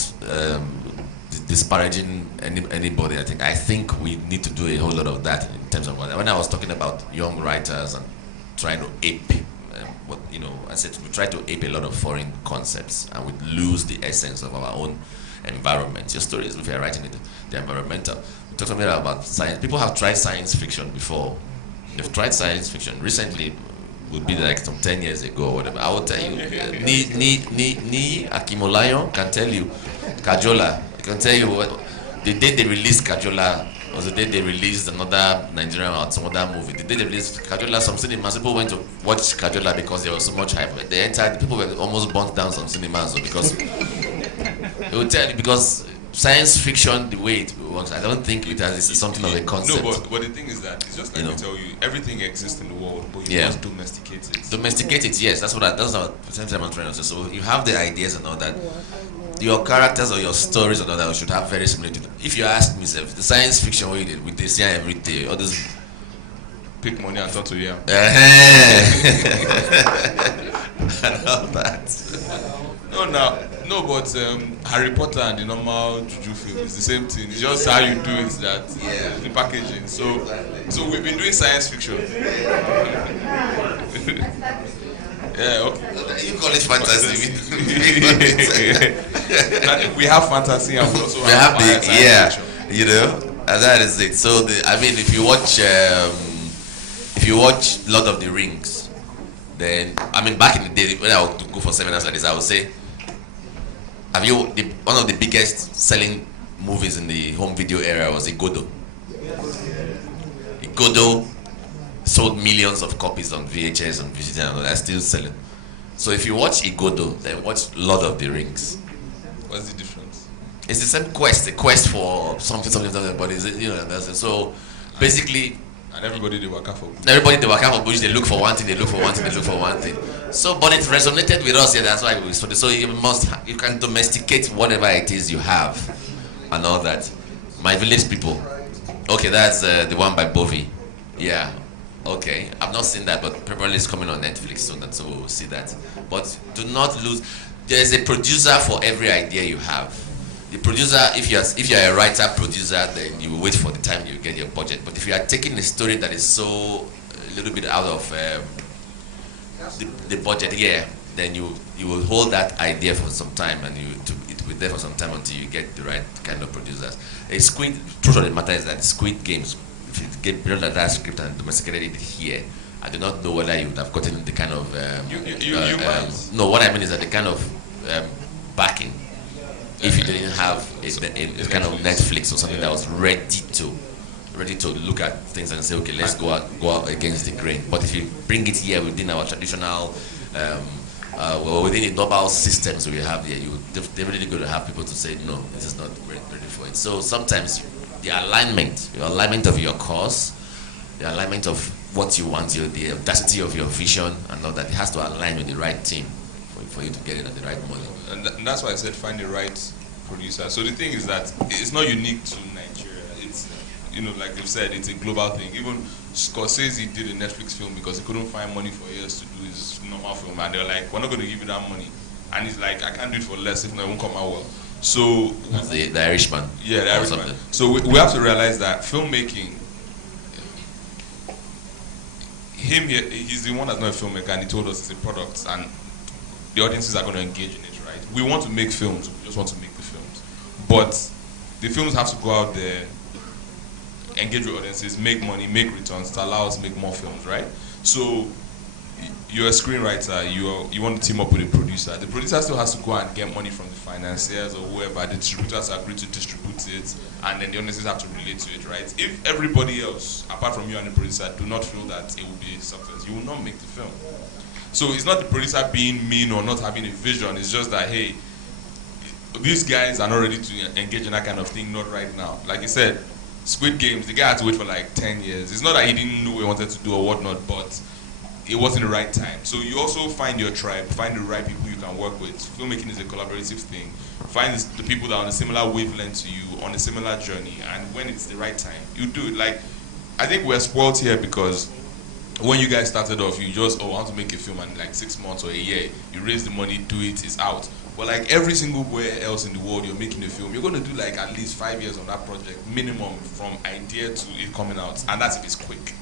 disparaging anybody, I think we need to do a whole lot of that in terms of when I was talking about young writers and trying to ape. I said we try to ape a lot of foreign concepts and we lose the essence of our own environment. Your stories, if you're writing it, the environmental. We talked about science. People have tried science fiction before. They've tried science fiction recently. Would be like some 10 years ago or whatever. I will tell you, Ni Akimolayo can tell you, Kajola can tell you the day they released Kajola was the day they released another Nigerian or some other movie. The day they released Kajola, some cinemas, people went to watch Kajola because there was so much hype. People were almost burnt down some cinemas because it would tell you, because science fiction, the way it works, I don't think it has something of a concept. No, but the thing is that it's just like we tell you, everything exists in the world, but you must domesticate it. Domesticate it, yes. That's the same time I'm trying to say. So you have the ideas and all that. Your characters or your stories and all that should have very similar. If you ask me, the science fiction we did with this every day, all this pick money and talk to you. And all that. No, but Harry Potter and the normal juju film is the same thing. It's just how you do it, that the packaging. So we've been doing science fiction. You call it fantasy. We have fantasy and we also have science fiction. You know, and that is it. So if you watch Lord of the Rings, then back in the day when I would go for seminars like this, I would say, one of the biggest selling movies in the home video era was Igodo. Igodo sold millions of copies on VHS and VCD, and they're still selling. So if you watch Igodo, then watch Lord of the Rings. What's the difference? It's the same quest, a quest for something, but so basically. And everybody they work out for. Everybody they work out for Bush. They look for one thing. They look for one thing. They look for one thing. So, but it resonated with us. Yeah, that's why we studied. So you can domesticate whatever it is you have, and all that. My Village People. Okay, that's the one by Bovi. Yeah. Okay, I've not seen that, but probably it's coming on Netflix soon, so we'll see that. But do not lose. There's a producer for every idea you have. The producer, if you're a writer producer, then you wait for the time you get your budget. But if you are taking a story that is so a little bit out of the budget, yeah, then you will hold that idea for some time, and it will be there for some time until you get the right kind of producers. Truth of the matter is that Squid Games, if you get beyond that script and domesticated it here, I do not know whether you would have gotten the kind of no, what I mean is that the kind of backing, if you didn't have a kind of Netflix or something that was ready to look at things and say, okay, let's go out against the grain. But if you bring it here within our traditional within the normal systems we have here, you're definitely going to have people to say, no, this is not ready for it. So sometimes the alignment of your cause, the alignment of what you want, the audacity of your vision, and all that, it has to align with the right team for you to get it at the right money. And that's why I said find the right producer. So the thing is that it's not unique to Nigeria. It's, like they've said, it's a global thing. Even Scorsese did a Netflix film because he couldn't find money for years to do his normal film, and they're like, we're not going to give you that money. And he's like, I can't do it for less if not, it won't come out well. So the Irishman. Yeah, the Irishman. So we have to realize that filmmaking, he's the one that's not a filmmaker, and he told us it's a product, and the audiences are going to engage in it, right? We want to make films, we just want to make the films. But the films have to go out there, engage with audiences, make money, make returns to allow us to make more films, right? So you're a screenwriter, you want to team up with a producer. The producer still has to go and get money from the financiers or whoever. The distributors agree to distribute it, and then the audiences have to relate to it, right? If everybody else, apart from you and the producer, do not feel that it will be a success, you will not make the film. So it's not the producer being mean or not having a vision. It's just that, hey, these guys are not ready to engage in that kind of thing, not right now. Like you said, Squid Games, the guy had to wait for like 10 years. It's not that he didn't know what he wanted to do or whatnot, but it wasn't the right time. So you also find your tribe, find the right people you can work with. Filmmaking is a collaborative thing. Find the people that are on a similar wavelength to you, on a similar journey, and when it's the right time, you do it. Like, I think we're spoiled here because when you guys started off, you just, I want to make a film, and like 6 months or a year, you raise the money, do it, it's out. But like every single where else in the world you're making a film, you're going to do like at least 5 years on that project, minimum, from idea to it coming out, and that's if it's quick.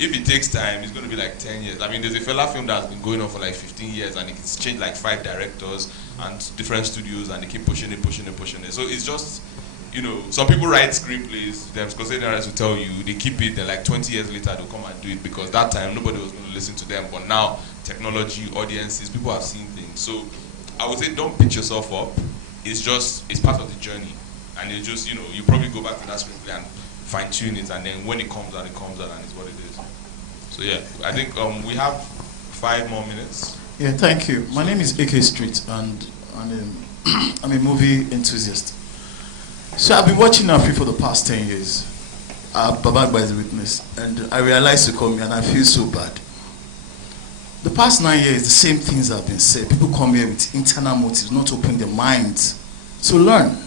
If it takes time, it's going to be like 10 years. I mean, there's a fella film that's been going on for like 15 years, and it's changed like 5 directors and different studios, and they keep pushing it. So it's just, some people write screenplays, them Scorsese writers will tell you, they keep it, then like 20 years later, they'll come and do it, because that time nobody was going to listen to them. But now, technology, audiences, people have seen things. So I would say don't beat yourself up. It's part of the journey. And it's just, you probably go back to that screenplay and fine tune it, and then when it comes out, and it's what it is. So yeah, I think we have 5 more minutes. Yeah, thank you. My name is AK Street, and I'm a movie enthusiast. So I've been watching Afri for the past 10 years. Babagba is a witness, and I realized to come here, and I feel so bad. The past 9 years, the same things have been said. People come here with internal motives, not open their minds to learn.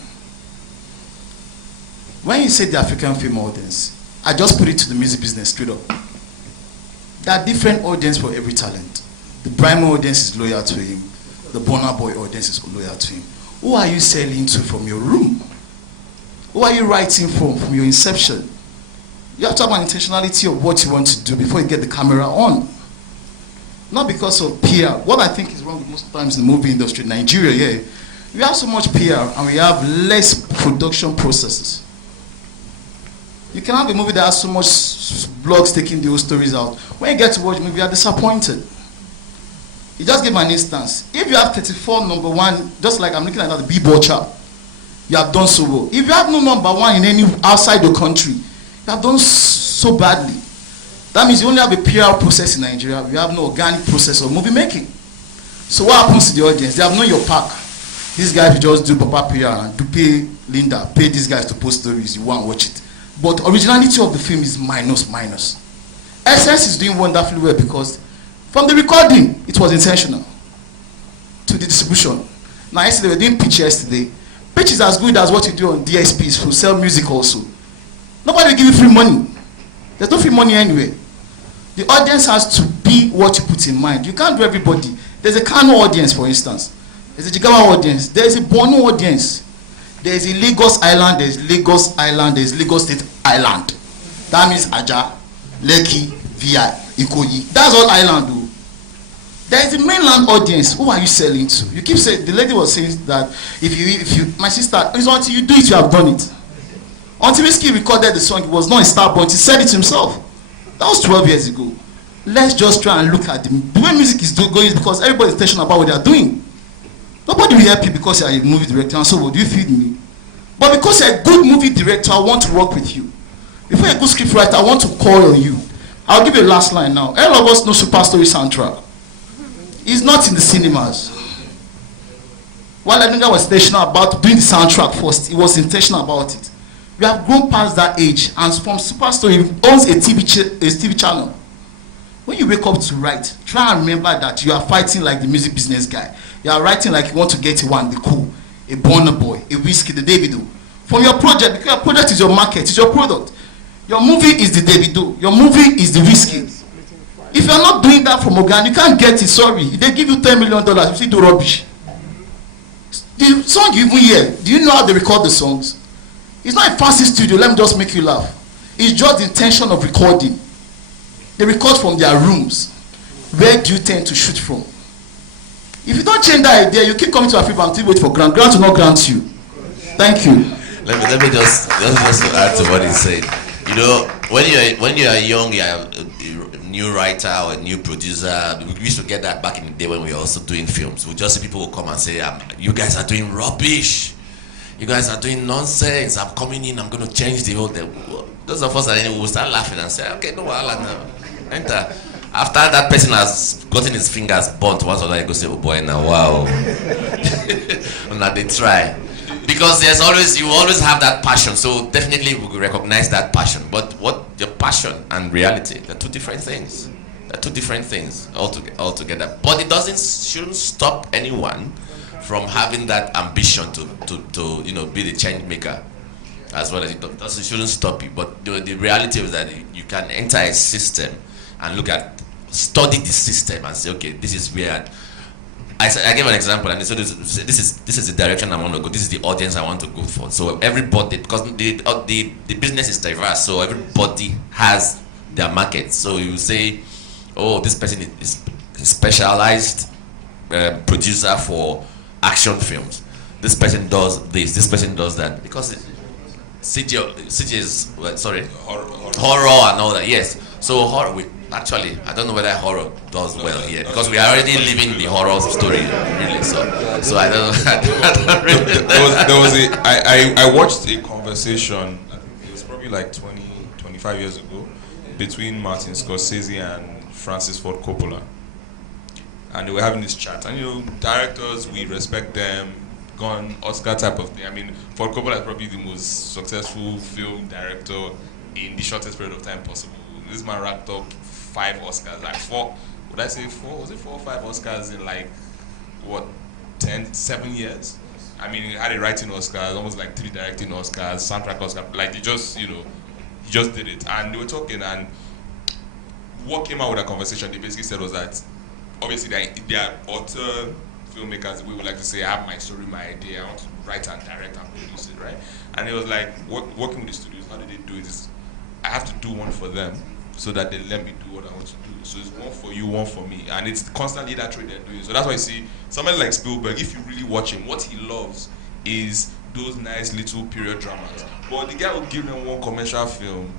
When you say the African film audience, I just put it to the music business straight up. There are different audience for every talent. The Brimo audience is loyal to him. The Burna Boy audience is loyal to him. Who are you selling to from your room? Who are you writing from your inception? You have to have an intentionality of what you want to do before you get the camera on. Not because of PR. What I think is wrong with most times in the movie industry, Nigeria, yeah, we have so much PR and we have less production processes. You can have a movie that has so much blogs taking those stories out. When you get to watch the movie, you are disappointed. You just give an instance. If you have 34 number 1, just like I'm looking at the B-ball chart, you have done so well. If you have no number 1 in any outside the country, you have done so badly. That means you only have a PR process in Nigeria. You have no organic process of movie making. So what happens to the audience? They have known your pack. These guys will just do proper PR and do pay Linda, pay these guys to post stories. You want to watch it. but originality of the film is minus. Essence is doing wonderfully well because from the recording, it was intentional to the distribution. Now, yesterday, we were doing pitch yesterday. Pitch is as good as what you do on DSPs who sell music also. Nobody will give you free money. There's no free money anywhere. The audience has to be what you put in mind. You can't do everybody. There's a Kano audience, for instance. There's a Jigawa audience. There's a Borno audience. There's a Lagos Island. There's Lagos Island. There's Lagos State Island. That means Aja, Lekki, VI, Ikoyi. That's all island do. There is the mainland audience. Who are you selling to? You keep saying, the lady was saying that if you, my sister, it's until you do it, you have done it. Until Whiskey recorded the song, it was not a star, but he said it himself. That was 12 years ago. Let's just try and look at the way music is going is because everybody is intentional about what they are doing. Nobody will help you because you are a movie director and so would you feed me? But because you're a good movie director, I want to work with you. If you're a good script writer, I want to call on you. I'll give you a last line now. All of us know Super Story soundtrack. It's not in the cinemas. While I think I was intentional about doing the soundtrack first, he was intentional about it. We have grown past that age, and from Super Story owns a TV channel. When you wake up to write, try and remember that you are fighting like the music business guy. You are writing like you want to get one, the cool, a Burna Boy, a Whiskey, the Davido. From your project, because your project is your market, it's your product. Your movie is the Davido. Your movie is the Whiskey. If you are not doing that from Ogan, you can't get it. Sorry, if they give you $10 million, you still do rubbish. The song you even hear, do you know how they record the songs? It's not a fancy studio. Let me just make you laugh. It's just the intention of recording. They record from their rooms. Where do you tend to shoot from? If you don't change that idea, you keep coming to Africa until you wait for grant. Grant will not grant you. Thank you. Let me just add to what he said. You know, when you are young, you are a new writer or a new producer. We used to get that back in the day when we were also doing films. We just see people who come and say, "You guys are doing rubbish. You guys are doing nonsense. I'm coming in. I'm going to change the whole thing." Those of us that will start laughing and say, "Okay, no, now enter." After that person has gotten his fingers burnt once or twice, you go say, "Oh boy, now wow." Now they try. Because you always have that passion, so definitely we will recognize that passion. But what your passion and reality, they're two different things. They're two different things altogether. But it shouldn't stop anyone from having that ambition to be the change maker, as well as it shouldn't stop you. But the reality is that you can enter a system and study the system and say, okay, this is where. I gave an example, and so this is the direction I want to go. This is the audience I want to go for. So everybody, because the business is diverse, so everybody has their market. So you say, oh, this person is specialized producer for action films. This person does this. This person does that. Because CG is horror and all that. Yes. So horror. Actually, I don't know whether horror does well here because we are already living the horror story, really. So I don't really. I watched a conversation. It was probably like 25 years ago, between Martin Scorsese and Francis Ford Coppola, and they were having this chat. And directors, we respect them, gone Oscar type of thing. I mean, Ford Coppola is probably the most successful film director in the shortest period of time possible. This man racked up 5 Oscars, like 4. Would I say 4? Was it 4 or 5 Oscars in 7 years? I mean, he had a writing Oscars, almost like 3 directing Oscars, soundtrack Oscar. Like he just did it. And they were talking, and what came out with that conversation, they basically said was that obviously they are author filmmakers. We would like to say, I have my story, my idea, I want to write and direct and produce it, right? And it was like working with the studios. How do they do it? I have to do one for them, so that they let me do what I want to do. So it's one for you, one for me. And it's constantly that trade they're doing. So that's why you see somebody like Spielberg, if you really watch him, what he loves is those nice little period dramas. But the guy will give them one commercial film,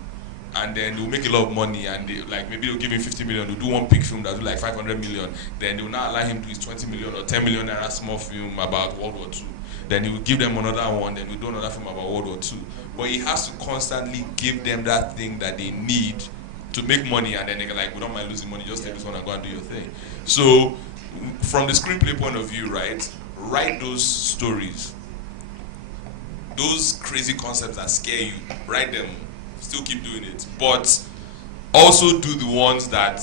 and then they'll make a lot of money, and maybe they'll give him 50 million, they'll do one big film that'll do like 500 million. Then they'll now allow him to do his 20 million or 10 million naira small film about World War II. Then he will give them another one, then we'll do another film about World War II. But he has to constantly give them that thing that they need to make money, and then they're like, we don't mind losing money, just take this one and go and do your thing. So from the screenplay point of view, right, write those stories, those crazy concepts that scare you, write them, still keep doing it. But also do the ones that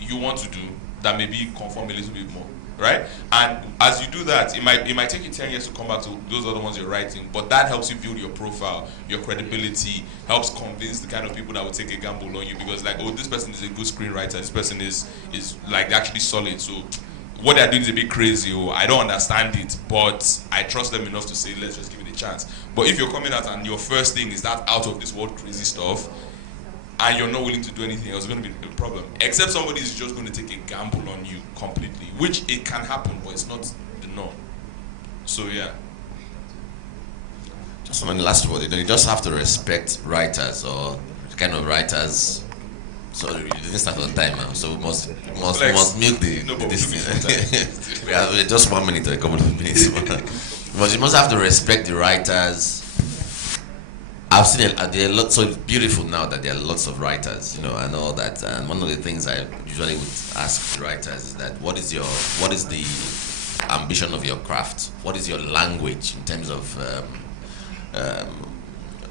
you want to do that maybe conform a little bit more, right? And as you do that, it might take you 10 years to come back to those other ones you're writing, but that helps you build your profile, your credibility, helps convince the kind of people that will take a gamble on you, because like, oh, this person is a good screenwriter, this person is like actually solid, so what they're doing is a bit crazy, or I don't understand it, but I trust them enough to say, let's just give it a chance. But if you're coming out and your first thing is that out of this world crazy stuff, and you're not willing to do anything else, it's going to be a problem. Except somebody is just going to take a gamble on you completely, which it can happen, but it's not the norm. So yeah. Just one last word. You just have to respect writers or kind of writers. So you didn't start on time now, so we must milk this thing. We have just 1 minute or a couple of minutes. But you must have to respect the writers. I've seen there are lots, so it's beautiful now that there are lots of writers, and all that. And one of the things I usually would ask the writers is that what is the ambition of your craft? What is your language in terms of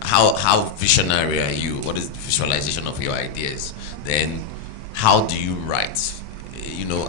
how visionary are you? What is the visualization of your ideas? Then how do you write?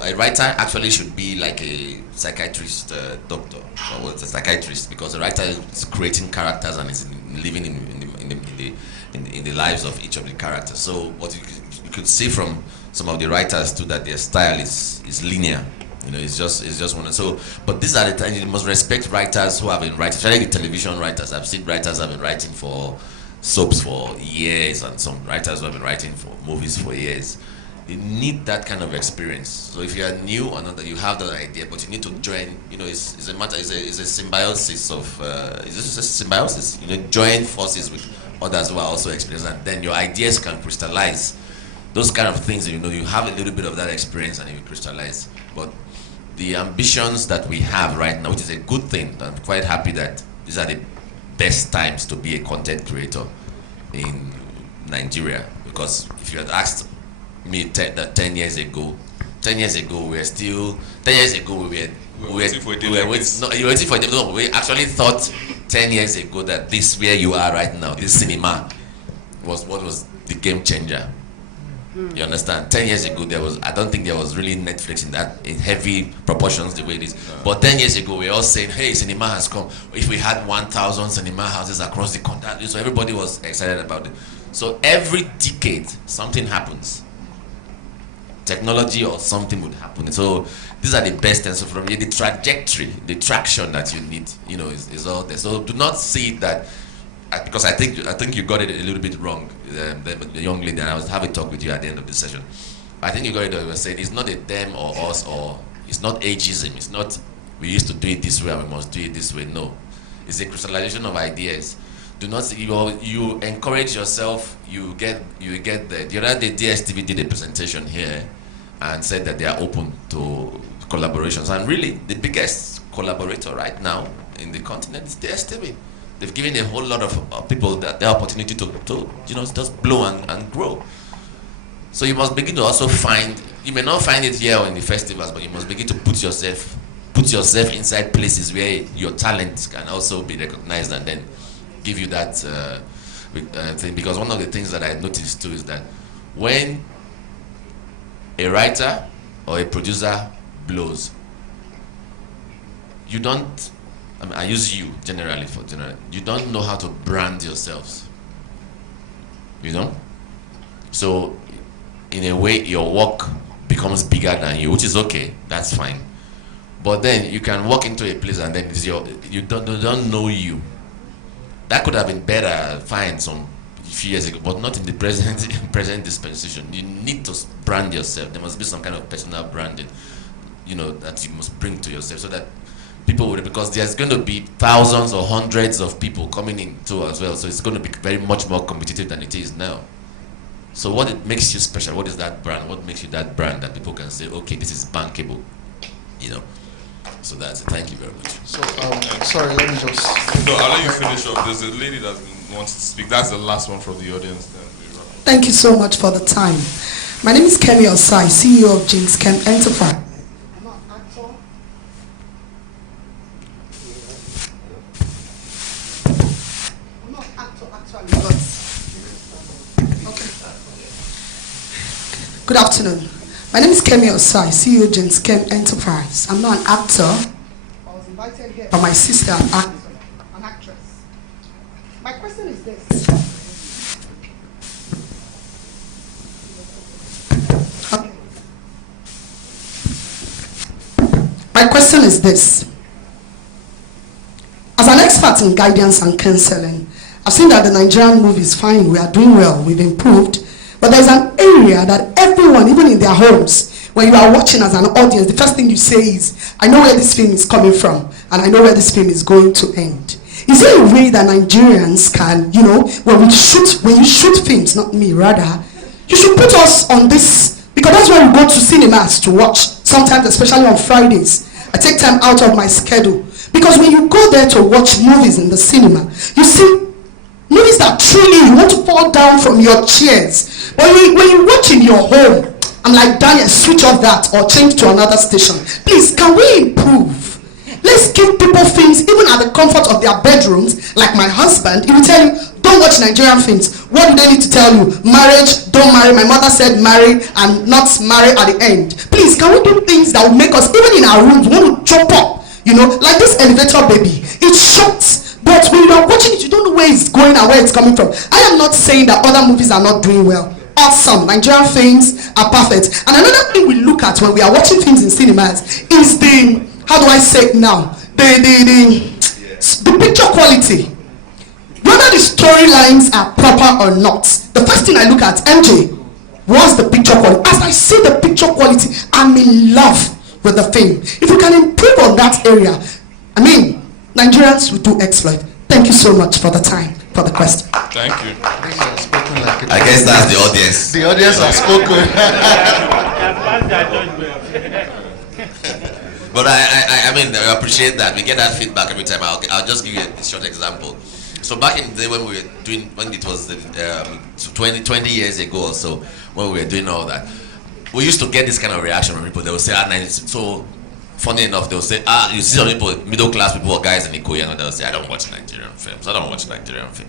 A writer actually should be like a psychiatrist doctor, or a psychiatrist, because a writer is creating characters and is living in the lives of each of the characters. So what you could see from some of the writers too, that their style is linear. It's just one. So, but these are the times you must respect writers who have been writing, especially the television writers. I've seen writers have been writing for soaps for years, and some writers who have been writing for movies for years. You need that kind of experience. So if you are new or not, you have that idea, but you need to join. It's a symbiosis of. It's just a symbiosis. Join forces with others who are also experienced, and then your ideas can crystallize. Those kind of things, you have a little bit of that experience, and you crystallize. But the ambitions that we have right now, which is a good thing, I'm quite happy that these are the best times to be a content creator in Nigeria. Because if you had asked me 10 years ago, we actually thought 10 years ago that this where you are right now, this cinema, was what was the game changer. You understand? 10 years ago, I don't think there was really Netflix in heavy proportions the way it is. But 10 years ago, we were all saying, hey, cinema has come. If we had 1,000 cinema houses across the country, so everybody was excited about it. So every decade, something happens. Technology or something would happen. So these are the best things. So from here, the trajectory, the traction that you need, is all there. So do not see that, because I think you got it a little bit wrong. The young lady, and I was having a talk with you at the end of the session. I think you got it. You were saying it's not a them or us, or it's not ageism. It's not we used to do it this way and we must do it this way. No, it's a crystallization of ideas. Do not see, you encourage yourself. You get there. The other day, DSTV did a presentation here and said that they are open to collaborations. And really, the biggest collaborator right now in the continent is DSTV. They've given a whole lot of people the opportunity to just blow and grow. So you must begin to also find. You may not find it here or in the festivals, but you must begin to put yourself inside places where your talent can also be recognized, and then give you that thing. Because one of the things that I noticed too is that when a writer or a producer blows, you don't. I use you generally for general. You don't know how to brand yourselves. So, in a way, your work becomes bigger than you, which is okay. That's fine. But then you can walk into a place and then you don't know you. That could have been better, fine, some few years ago, but not in the present dispensation. You need to brand yourself. There must be some kind of personal branding, that you must bring to yourself, so that people would, because there's going to be thousands or hundreds of people coming in too as well. So it's going to be very much more competitive than it is now. So what makes you special? What is that brand? What makes you that brand that people can say, okay, this is bankable? So that's it. Thank you very much. So, sorry, let me just... No, I'll let you finish up. There's a lady that wants to speak. That's the last one from the audience. Then thank you so much for the time. My name is Kemi Osai, CEO of Jinx Chem Enterprise. Good afternoon. My name is Kemi Osai, CEO James Kem Enterprise. I'm not an actor. I was invited here by my sister, an actress. My question is this. Okay. My question is this. As an expert in guidance and counseling, I've seen that the Nigerian movie is fine, we are doing well, we've improved, but there's an area that everyone, even in their homes, when you are watching as an audience, the first thing you say is, I know where this film is coming from, and I know where this film is going to end. Is there a way that Nigerians can, when you shoot films, not me, rather, you should put us on this, because that's why we go to cinemas to watch, sometimes especially on Fridays. I take time out of my schedule. Because when you go there to watch movies in the cinema, you see movies that truly you want to fall down from your chairs. But when you watch in your home, I'm like, Daniel, switch off that or change to another station. Please, can we improve? Let's give people things, even at the comfort of their bedrooms. Like my husband, he will tell you, don't watch Nigerian films. What do they need to tell you? Marriage, don't marry. My mother said marry and not marry at the end. Please, can we do things that will make us, even in our rooms, want to chop up? Like this elevator baby, it shocks, but when you are watching it, you don't know where it's going and where it's coming from. I am not saying that other movies are not doing well. Awesome, Nigerian films are perfect. And another thing we look at when we are watching films in cinemas is the, how do I say it now? The picture quality. Whether the storylines are proper or not, the first thing I look at, MJ, was the picture quality. As I see the picture quality, I'm in love with the film. If you can improve on that area, Nigerians will do exploit. Thank you so much for the time, for the question. Thank you. I guess that's the audience. The audience has spoken. But I appreciate that. We get that feedback every time. I'll just give you a short example. So back in the day when it was 20 years ago or so, when we were doing all that, we used to get this kind of reaction from people. They would say, so funny enough, they would say, you see some people, middle class people or guys in Ikoyi, and they'll say, I don't watch Nigerian films.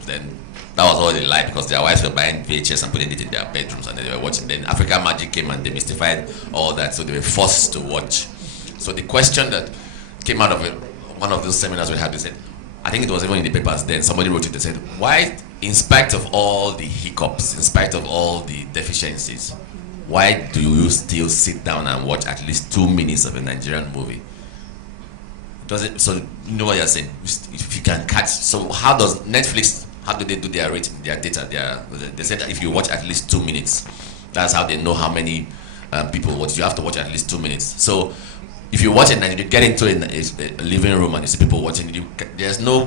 Then that was all they liked, because their wives were buying VHS and putting it in their bedrooms and they were watching. Then African Magic came and demystified all that, so they were forced to watch. So the question that came out of it, one of those seminars we had, they said, I think it was even in the papers then, somebody wrote it, they said, why, in spite of all the hiccups, in spite of all the deficiencies, why do you still sit down and watch at least 2 minutes of a Nigerian movie? So you know what you're saying? If you can catch, so how does Netflix, how do they do their rating, their data? They said that if you watch at least 2 minutes, that's how they know how many people watch. You have to watch at least 2 minutes. So if you watch it and you get into a living room and you see people watching it, there's no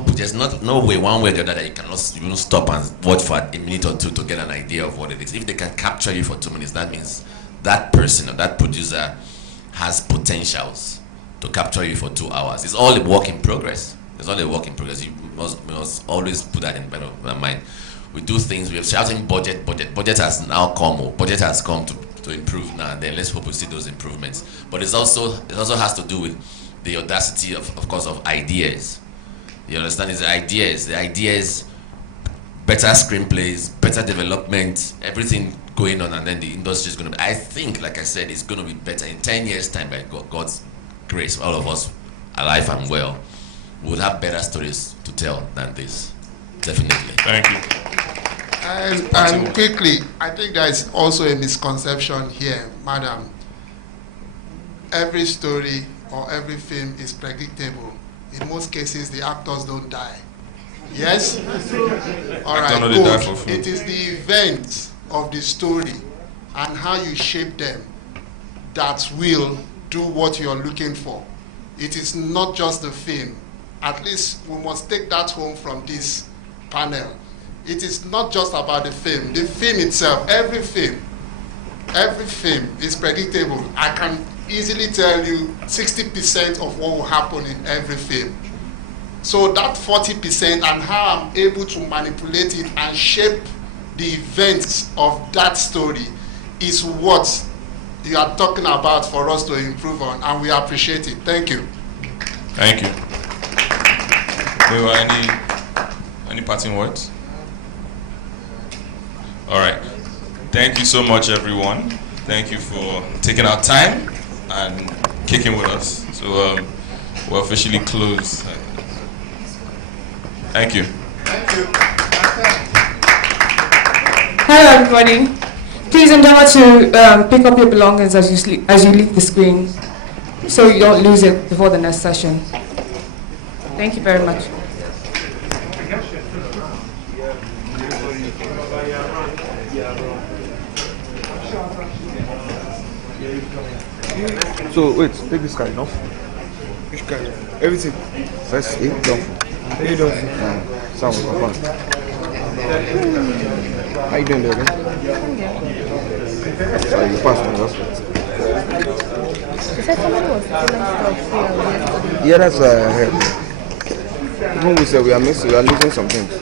way, one way or the other, that you cannot stop and watch for a minute or two to get an idea of what it is. If they can capture you for 2 minutes, that means that person or that producer has potentials to capture you for 2 hours. It's all a work in progress. It's all a work in progress. You must always put that in my mind. We do things, we are shouting budget. Budget has now come, budget has come to improve now, and then let's hope we see those improvements. But it also has to do with the audacity of course, of ideas. You understand? It's the ideas, better screenplays, better development, everything going on, and then the industry is going to be, I think, like I said, it's going to be better in 10 years' time by God's grace. All of us alive and well would have better stories to tell than this. Definitely. Thank you. And quickly, I think there is also a misconception here, madam. Every story or every film is predictable. In most cases, the actors don't die. Yes? All right, good. It is the events of the story and how you shape them that will do what you're looking for. It is not just the film. At least we must take that home from this panel. It is not just about the film. The film itself, every film is predictable. I can easily tell you 60% of what will happen in every film. So that 40% and how I'm able to manipulate it and shape the events of that story is what you are talking about for us to improve on, and we appreciate it. Thank you. Thank you. Any parting words? All right. Thank you so much, everyone. Thank you for taking our time and kicking with us. So we're officially closed. Thank you. Thank you. Hello, everybody. Please endeavor to pick up your belongings as you leave the screen, so you don't lose it before the next session. Thank you very much. So wait, take this card, no? Which card? Everything. First, don't. You don't. Sound fun. How you doing there, man? Sorry, you passed me, that's right. You said somebody was stealing stuff here yesterday. Yeah, that's what I heard. Even we said we are missing, we are losing some things.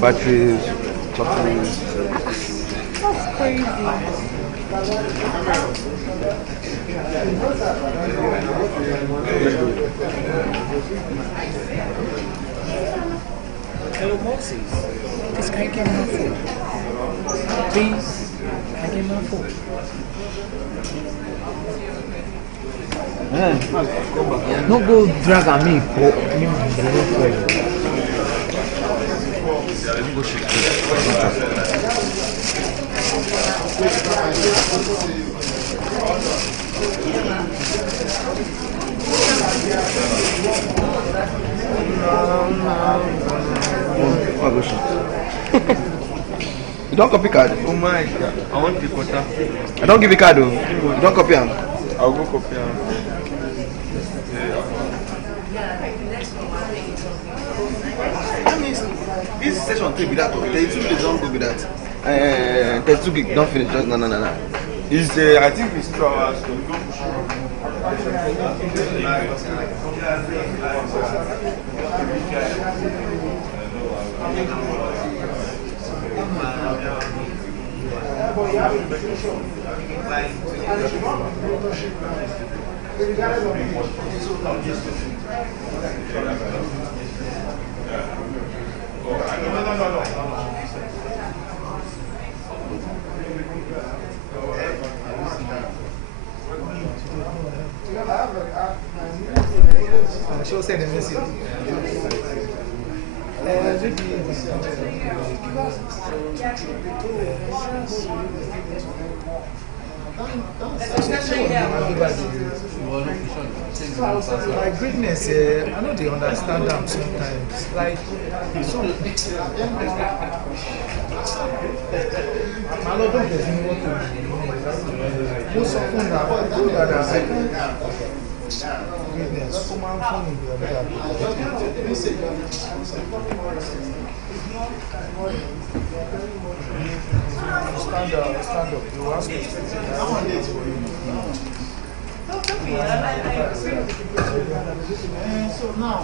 Batteries, chocolates. That's crazy. Hello, Moses. Please, can you get my phone? Please, can I get my phone? No go drag on me. You don't copy card? Oh my God, I want the quarter. I don't give you card though. You don't copy them? I'll go copy them. That means this session take be that. 32 days don't go be that. 32 gig don't finish. Just no. It's I think it's 2 hours. She'll send a message. My goodness, I know they understand them sometimes. Like, so, I don't think there's anyone to most often now, do that as goodness, so my phone will be stand up, you ask us. So now,